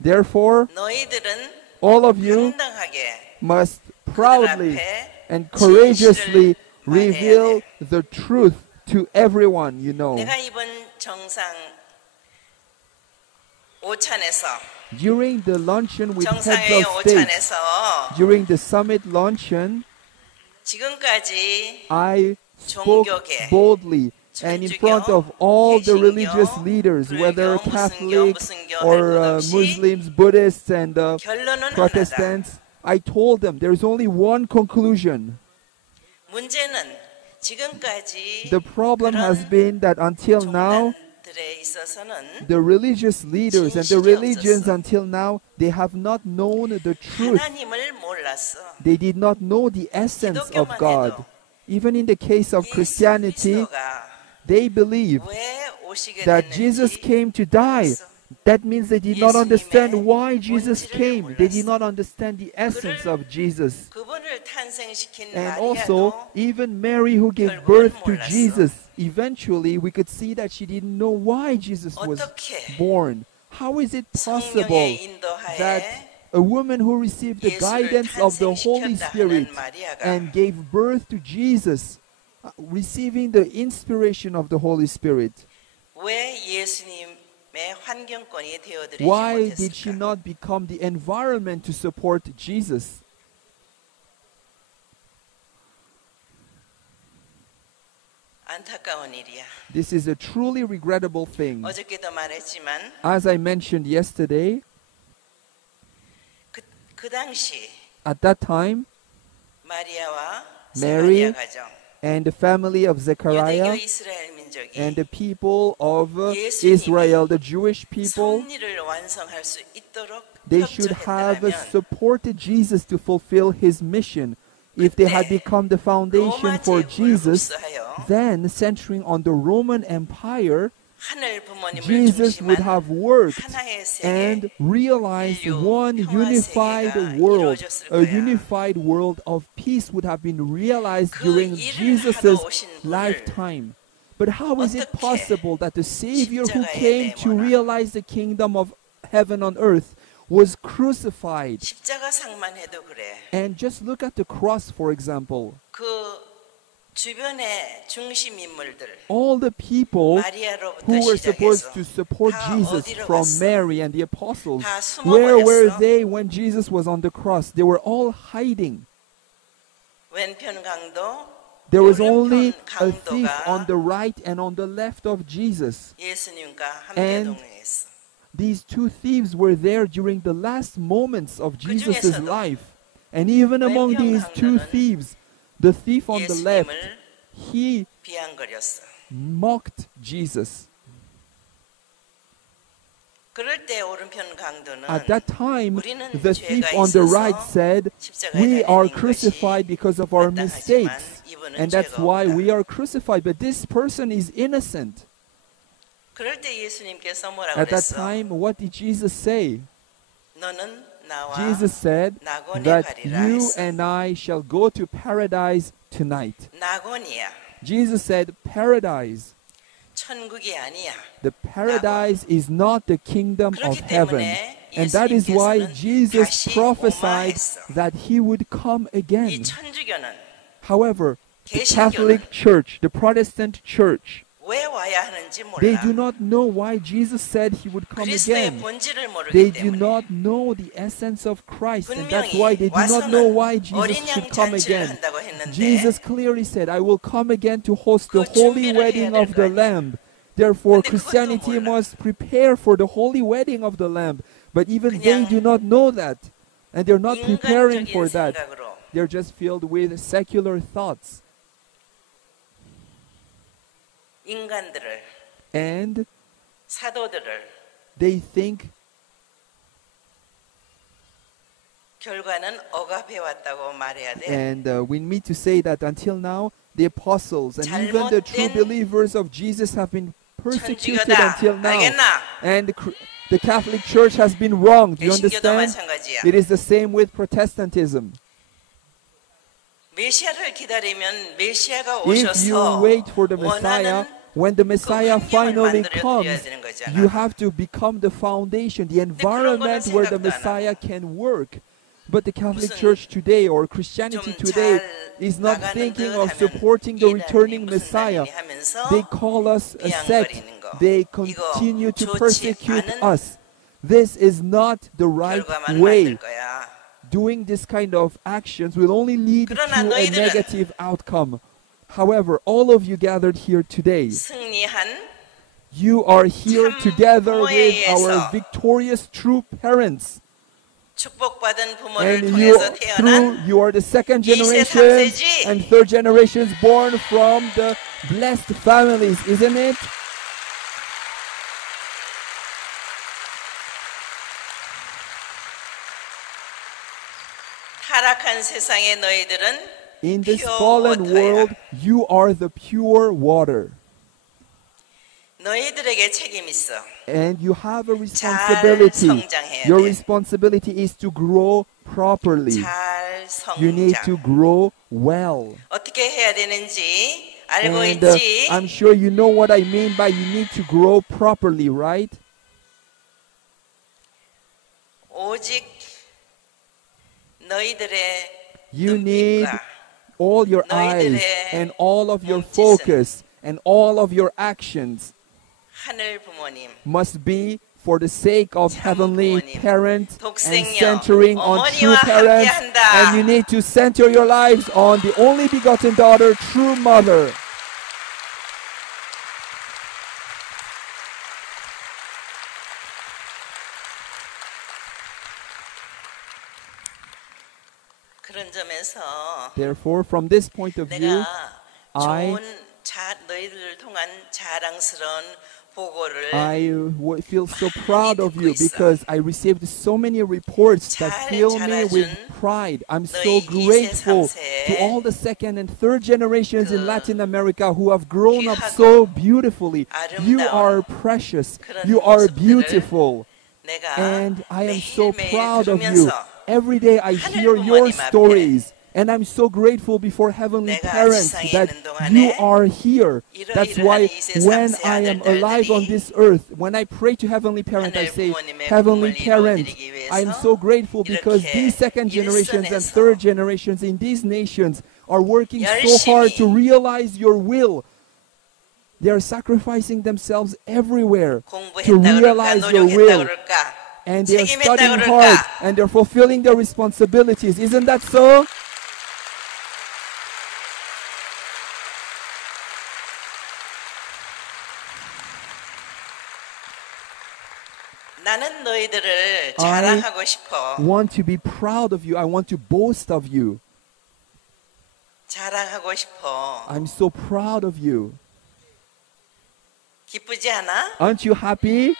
Therefore, 너희들은 all of you 당당하게 must proudly 앞에 and courageously 진실을 reveal 말해야 돼. the truth to everyone you know. 내가 이번 정상 오찬에서 During the luncheon with heads 정상회의 of state, 오찬에서 during the summit luncheon, 지금까지 I spoke 종교계, boldly and in front of all the religious leaders, whether 불교, Catholic 무슨 교 or 할 것 없이 Muslims, Buddhists, and 결론은 하나다. Protestants, I told them there's only one conclusion. 문제는 지금까지 The problem has 그런 been that until now, 종단들에 있어서는 the religious leaders and the religions until now, they have not known the truth. 하나님을 몰랐어. They did not know the essence of 기독교만 God. 해도 Even in the case of 예수 Christianity, 그리스도가 they believe 왜 오시게 that 됐는지 Jesus came to die. 몰랐어. That means they did not understand 예수님의 why Jesus 본질을 came. They did 몰랐어. not understand the essence of Jesus. 그분을 탄생시킨 And 마리아도 also, even Mary who gave 결국은 birth to 몰랐어. Jesus, eventually we could see that she didn't know why Jesus was 어떻게 born. How is it possible 성령의 인도하에 that a woman who received the 예수를 guidance of the Holy 탄생시켰다 Spirit 하는 마리아가 and gave birth to Jesus, receiving the inspiration of the Holy Spirit, 왜 예수님의 환경권이 되어드리지 why did she 못했을까? not become the environment to support Jesus? 안타까운 일이야. This is a truly regrettable thing. 어저께도 말했지만 As I mentioned yesterday, 그 당시 at that time, 마리아와 Mary 스가랴 가정, and the family of 유대교 Zechariah 이스라엘 민족이 and the people of 예수님이 Israel, the Jewish people, 섭리를 완성할 수 있도록 they should have 협조했더라면 supported Jesus to fulfill his mission. If they had become the foundation 로마 for 제국을 Jesus, 흡수하여 then centering on the Roman Empire, 하늘 부모님을 Jesus would 중심한 have worked 하나의 and 세계, realized 인류 one 평화 unified 세계가 world, 이루어졌을 a 거야. unified world of peace would have been realized 그 during 일을 Jesus' 하러 오신 분을 lifetime. But how is it 어떻게 possible that the Savior who 십자가에 came to 내모나 realize the kingdom of heaven on earth was crucified? 십자가상만 해도 그래. And just look at the cross, for example. 그 주변의 중심 인물들 All the people 마리아로부터 who were supposed 시작해서 to support 다 Jesus, 어디로 from 갔어? Mary and the apostles, 다 where were 숨어버렸어. they when Jesus was on the cross? They were all hiding. 왼편 강도 There was 오른편 only a thief 강도가 on the right and on the left of Jesus. 예수님과 함께 And 동행했어. These two thieves were there during the last moments of Jesus' 중에서도 life. And even among 왼편 these two 강도는 thieves, the thief on the left, 예수님을 he 비아냥거렸어. mocked Jesus. 그럴 때 오른편 강도는 At that time, 우리는 the thief 죄가 on the 있어서 right said, 십자가에 "We are 달리는 crucified 것이 because of our 마땅하지만 mistakes, 이분은 and that's 죄가 why 없다." we are crucified. But this person is innocent." 그럴 때 예수님께서 뭐라고 At that 그랬어? time, what did Jesus say? 너는 나와 Jesus said 낙원에 that 가리라 you 했어. and I shall go to paradise tonight. 낙원이야. Jesus said, paradise. 천국이 아니야. The paradise is not the kingdom of 그렇기 heaven. 때문에 And that is why 예수님께서는 Jesus 다시 prophesied 오마했어. that he would come 이 again. 천주교는 However, the 개신교는 Catholic Church, the Protestant Church, 왜 와야 하는지 they 몰라. do not know why Jesus said he would come 그리스도의 again. 본질을 They 모르기 do 때문에 not know the essence of Christ, and that's 분명히 why they do not know 와서는 why Jesus 어린 should 양 come 잔치를 again. 한다고 했는데 Jesus clearly said, I will come again to host the 그 holy 준비를 wedding 해야 of 될 the 거 아니야. Lamb. Therefore, 근데 그것도 Christianity 몰라. must prepare for the holy wedding of the Lamb. But even they 그냥 do not know that. And they're not preparing 인간적인 for that. 생각으로 They're just filled with secular thoughts. 인간들을, And 사도들을 they think 결과는 억압해 왔다고 말해야 돼. and we need to say that until now, the apostles and even the true believers of Jesus have been persecuted until now. And the Catholic Church has been wronged. Do you understand? It is the same with Protestantism. 메시아를 기다리면 메시아가 If you 오셔서 wait for the Messiah, 원하는 when the Messiah 환경을 finally 만들어드려야 comes, 되는 거잖아. you have to become the foundation, the environment where the 생각도 안 Messiah can work. But the Catholic 무슨 Church today, or Christianity 좀 today, 잘 is not 나가는 thinking 듯 of 하면 supporting the 이 returning 나라니 무슨 Messiah. 나라니 하면서 They call us a sect. 비아냥거리는 거. They 이거 continue to 좋지 persecute 않은 us. This is not the right 결과만 way. 만들 거야. Doing this kind of actions will only lead to 그러나 a 너희들은 negative outcome. However, all of you gathered here today, 승리한 you are here 참 together 부모에 with our 의해서 victorious true parents. 축복받은 부모를 And you, 통해서 태어난 you are the second 2세, generation 3세지. and third generations born from the blessed families, isn't it? 타락한 세상에 너희들은 In this pure fallen water야. world, you are the pure water. 너희들에게 책임 있어. And you have a responsibility. 성장해야 Your 돼. responsibility is to grow properly. 잘 You need to 성장. grow well. 어떻게 해야 되는지 알고 And 있지? I'm sure you know what I mean by you need to grow properly, right? 오직 너희들의 You need 눈빛과 all your eyes 너희들의 and all of your 몸짓은 focus and all of your actions 하늘 부모님, must be for the sake of heavenly 부모님, parent and 독생녀, centering on true 어머니와 parents. 함께한다. And you need to center your lives on the only begotten daughter, true mother. 그런 점에서 Therefore, from this point of view, 내가 I 좋은 너희들을 통한 자랑스러운 보고를 I feel so proud of you because I received so many reports that fill me with pride. I'm so grateful to all the second and third generations in Latin America who have grown up so beautifully. You are precious. You are beautiful. 내가 And I am so 매일매일 proud of you. 들으면서 Every day I hear your stories. And I'm so grateful before Heavenly 내가 Parents 지상에 that 있는 동안에 you are here. That's why 이러이러한 when 2세, I 3세 am alive on 아들들이 this earth, when I pray to Heavenly Parent, I 하늘 say, 부모님의 Heavenly 꿈을 Parent, 이루어드리기 위해서 I'm so grateful because 이렇게 these second generations and 일선에서 third generations in these nations are working so hard to realize your will. They are sacrificing themselves everywhere to 공부했다 realize 그럴까 your 노력했다 will. 그럴까 And they are 책임했다 studying 그럴까 hard and they're fulfilling their responsibilities. Isn't that so? 나는 너희들을 자랑하고 싶어. Want to be proud of you. I want to boast of you. 자랑하고 싶어. I'm so proud of you. 기쁘지 않아? Aren't you happy?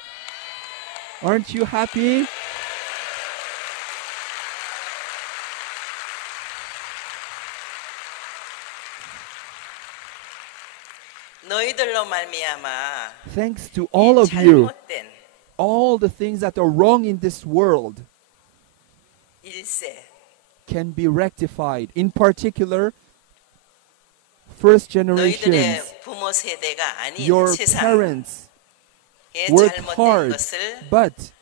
Aren't you happy? 너희들로 말미암아 Thanks to all of you, 잘못된 all the things that are wrong in this world 일세 can be rectified. In particular, first generations, 너희들의 부모 세대가 아닌 your 세상에 parents worked 잘못된 hard, 것을 but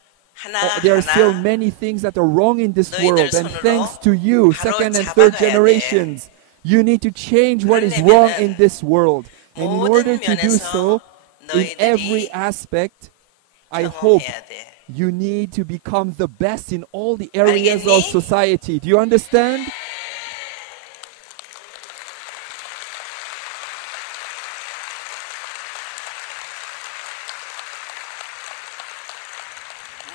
there are still 하나하나 many things that are wrong in this 너희들 world. And 손으로 thanks to you, 바로 second and third 잡아가야 돼. generations, you need to change what is wrong in this world. And in order 모든 to do so, in 면에서 every 너희들이 aspect, I hope 경험해야 돼. you need to become the best in all the areas 알겠니? of society. Do you understand?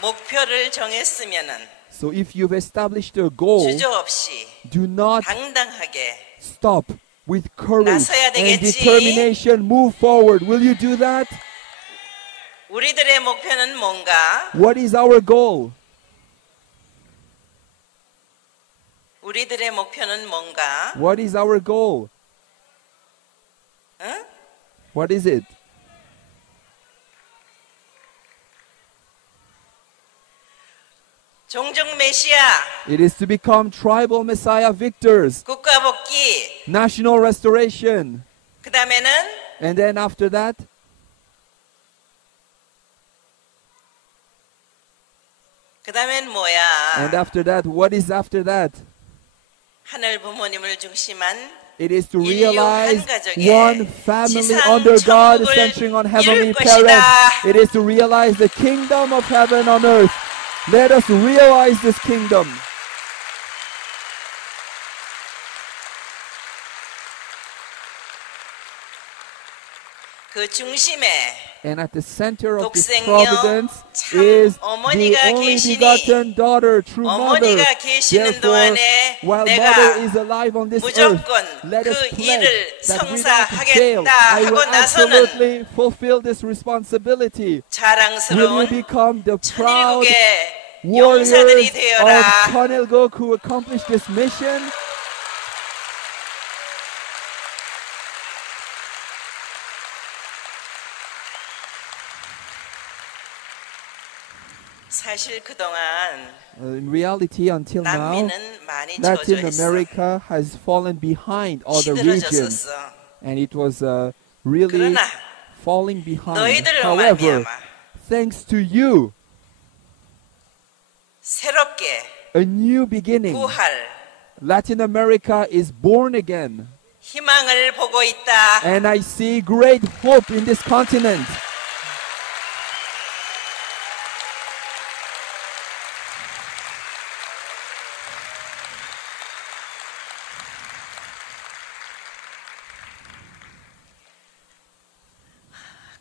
목표를 정했으면은 So if you've established a goal, 주저없이 do not 당당하게 stop. With courage 나서야 and 되겠지. determination, move forward. Will you do that? 우리들의 목표는 뭔가? What is our goal? 우리들의 목표는 뭔가? What is our goal? 응? What is it? 종족 메시아, It is to become tribal Messiah victors, 국가 복귀. national restoration. 그 다음에는 And then after that, 그 다음엔 뭐야? and after that, what is after that? 하늘 부모님을 중심한 It is to 인류 realize 한 가족의 one family 지상 under God, 천국을 centering on heavenly 이룰 것이다. parents. It is to realize the kingdom of heaven on earth. Let us realize this kingdom. 그 중심에 And at the center of this 독생녀, providence 참 is the 어머니가 only 계시니 begotten daughter, true mother. 어머니가 계시는 Therefore, 동안에 while 내가 mother is alive on this earth, 무조건 let us 그 pledge 일을 that without fail, 성사하겠다 I 하고 will 나서는 absolutely fulfill this responsibility. Will you 자랑스러운 become the proud 천일국의 warriors 용사들이 of 되어라. Cheonilguk who accomplished this mission? 사실 그동안 In reality, until now, 남미는 많이 Latin 저조했어. America has fallen behind other regions, 시들어졌었어. and it was really 그러나 falling behind. 너희들로 However, 말미암아 thanks to you, 새롭게 a new beginning, 부활, Latin America is born again, 희망을 보고 있다. and I see great hope in this continent.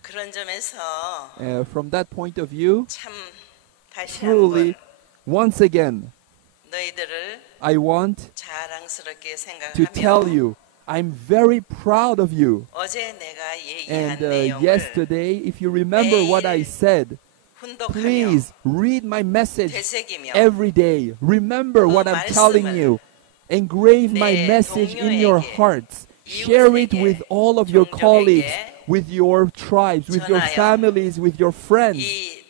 그런 점에서 From that point of view, 참 다시 truly, 한번 once again, 너희들을 I want 자랑스럽게 to tell 생각하며 you, I'm very proud of you. 어제 내가 얘기한 And 내용을 yesterday, if you remember what I said, 훈독하며 please read my message 되새기며 every day. Remember what I'm telling you. Engrave my 내 message in your 동료에게, hearts. Share it 이웃에게, with all of your 종족에게 colleagues, with your tribes, with your 전하여 families, with your friends, 이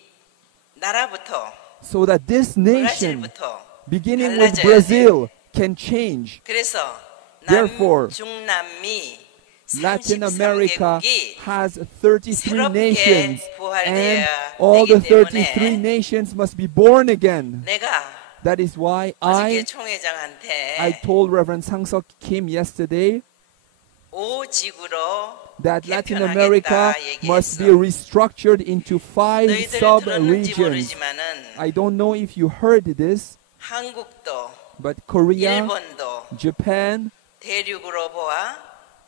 나라부터 so that this nation, 브라질부터 beginning with 달라져야 Brazil, can change. 그래서 Therefore, 남중남미 Latin America 33개국이 has 33 새롭게 nations, and 부활되어야 all the 되기 33 때문에 nations must be born again. 내가 That is why 어저께 I 총회장한테 told Reverend Sang-seok Kim yesterday 오직으로 that Latin 개편하겠다 America must be 얘기했어. restructured into 5 너희들 들었는지 sub-regions. 모르지만은 I don't know if you heard this, 한국도 but Korea, 일본도 Japan 대륙으로 보아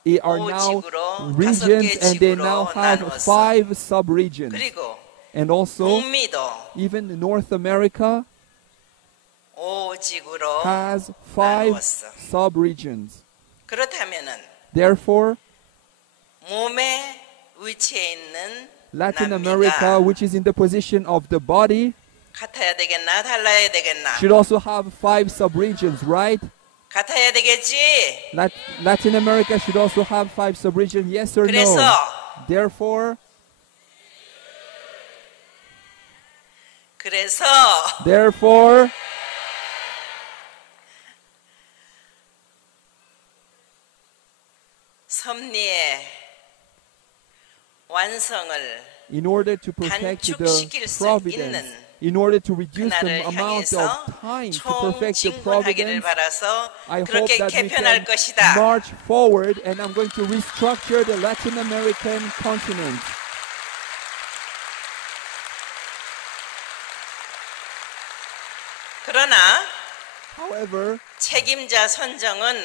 are now 오직으로 regions, 5개 and they 지구로 now have 나누었어. 5 sub-regions. 그리고 And also, 북미도 even North America 오직으로 has 5 나누었어. sub-regions. 그렇다면은 Therefore, 몸에 위치해 있는 Latin 남미가 America, which is in the position of the body, 같아야 되겠나 달라야 되겠나 should also have 5 sub-regions, right? 같아야 되겠지. Latin America should also have 5 sub-regions, yes or 그래서 no? Therefore, 섭리의 완성을 in order to protect the 단축시킬 수 providence, 있는 in order to reduce the 그날을 amount 향해서 of time to perfect the 총진군하기를 providence, 바라서 I hope 그렇게 that we 개편할 can 것이다. march forward, and I'm going to restructure the Latin American continent. 그러나 However, 책임자 선정은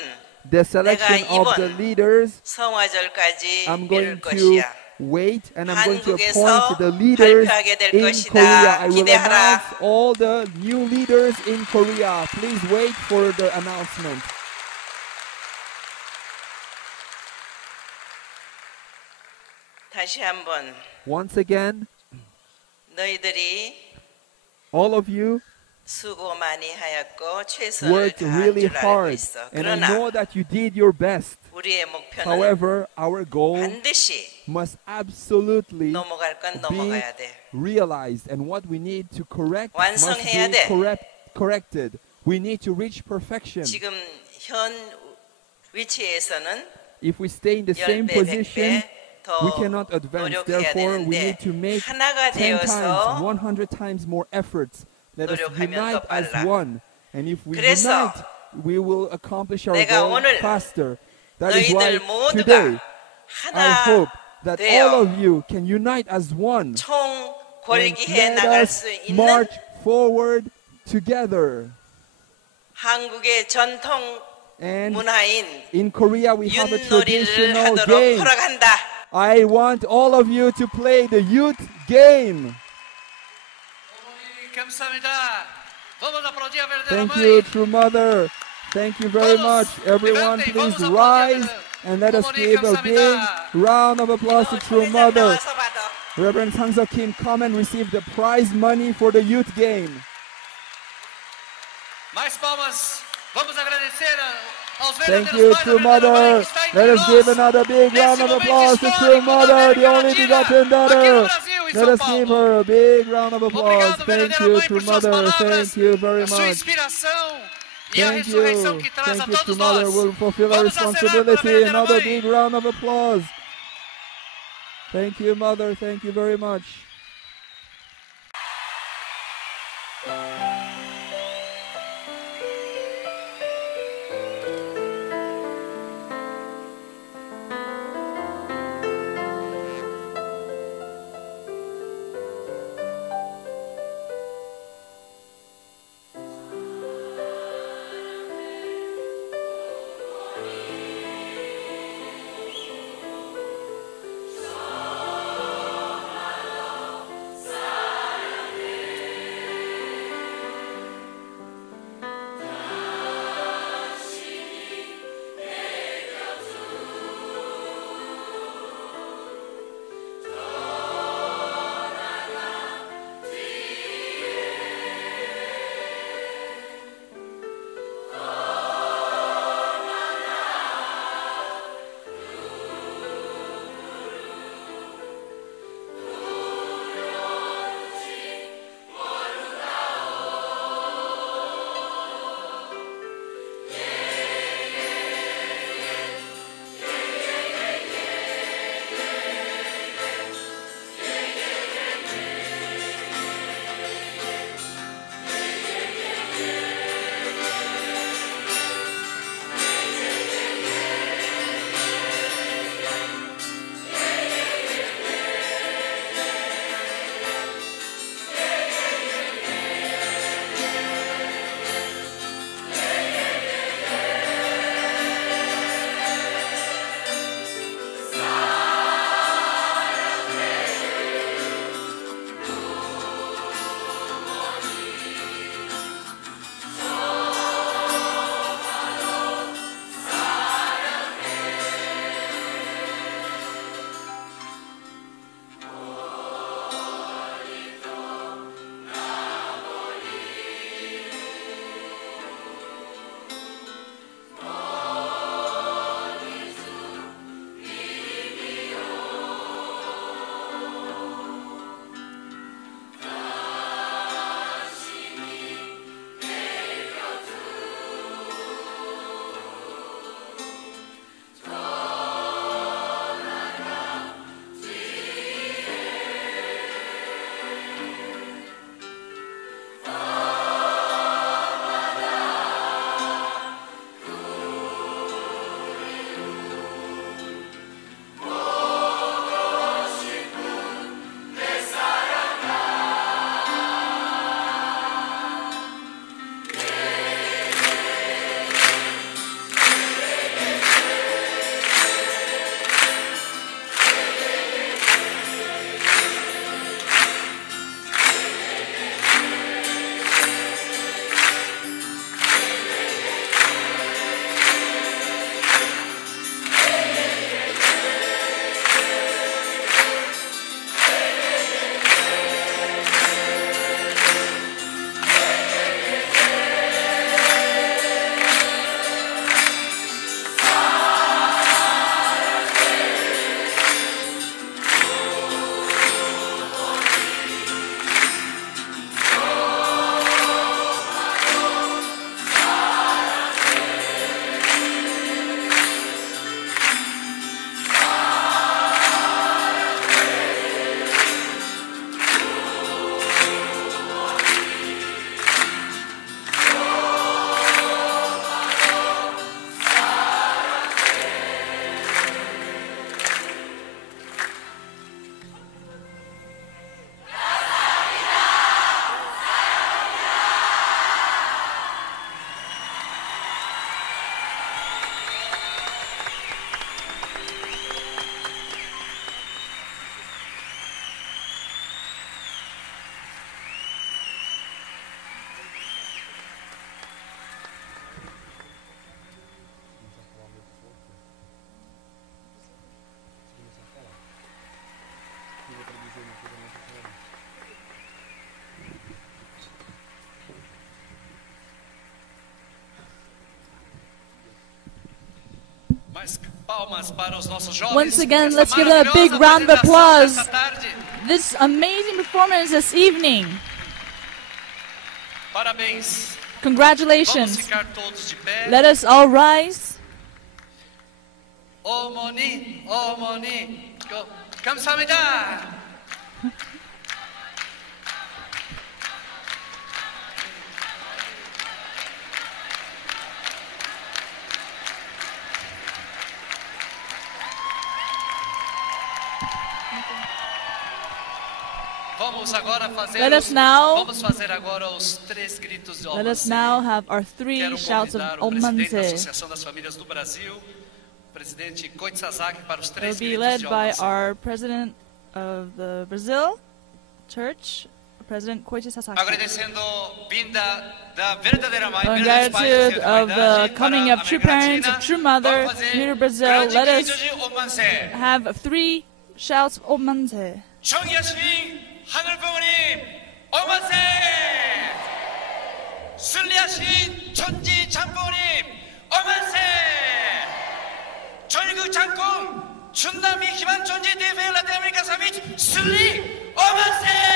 the selection 내가 of the 이번 leaders, 성화절까지 I'm 이룰 going to 것이야. wait, and I'm going to 한국에서 appoint the leaders 발표하게 될 in 것이다. Korea. I will 기대하라. announce all the new leaders in Korea. Please wait for the announcement. 다시 한번 Once again, 너희들이 all of you 수고 많이 하였고 최선을 worked 다한 really 줄 알고 hard, 있어. and I 그러나 know that you did your best. 우리의 목표는 However, our goal 반드시 must absolutely 넘어갈 건 be 넘어가야 돼. realized, and what we need to correct must 완성해야 be 돼. corrected. We need to reach perfection. 지금 현 위치에서는 If we stay in the same 10배, position, 100배 we 더 cannot advance. 노력해야 Therefore, we 되는데 need to make 하나가 10 times, 되어서 100 times more efforts. Let us 노력하면 unite 더 as 빨라. one. And if we 그래서 unite, we will accomplish our 내가 goal 오늘 faster. That is why 너희들 모두가 today, I 하나 hope that 되어 all of you can unite as one. 총 And 골기해 let 나갈 us 수 있는 march forward together. 한국의 전통 And 문화인 in Korea, we have a 윷놀이를 traditional 하도록 game. 허락한다. I want all of you to play the youth game. 감사합니다. Vamos aplaudir a verdadeira Thank mãe. you, True Mother. Thank you very much. Everyone, levantem, please vamos rise aplaudir and let us 어머니 give a big 감사합니다. round of applause to True 회장 Mother. 나와서 봐도 Reverend Sang Suk Kim, come and receive the prize money for the youth game. Mais palmas. Vamos agradecer aos Thank verdadeiros you, pais, True a verdadeira mãe Mother. que está entre Let us nós. give another big round Nesse of momento applause to histórico True da Mother, the América only Latina, begotten aqui no daughter. Brasil, em Let São us give Paulo. her a big round of applause. Obrigado, Thank verdadeira you, mãe, True por suas Mother. palavras, Thank you very a sua much. inspiração e a Thank ressurreição you. que traz a Thank you, True todos Mother. nós. We'll fulfill our Vamos acenar pela responsibility. verdadeira Another mãe. big round of applause. Thank you, Mother. Thank you very much. Once again, let's give them a big round of applause. This amazing performance this evening. Congratulations. Let us all rise. 어머니, 감사합니다. Let us now have our 3 shouts of Omanse. It will be led by our president of the Brazil Church, President Koichi Sasaki. In gratitude of the coming of true parents, of true mother, new to Brazil, let us have 3 shouts of Omanse. 하늘부모님 어만세! 순리하신 천지 장부모님 어만세! 전국 장군 춘남이 기반 존재 대회 라틴 아메리카 사밋 순리 어만세!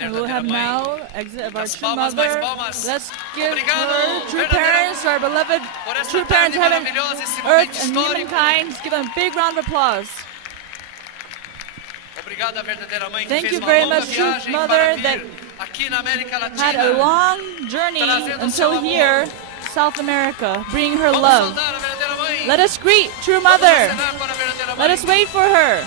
And we'll have now exit of our true mother. Let's give her true parents, our beloved true parents, heaven, earth, and humankind. Let's give them a big round of applause. Thank you very much, true mother, that had a long journey until here, South America, bringing her love. Let us greet true mother. Let us wait for her.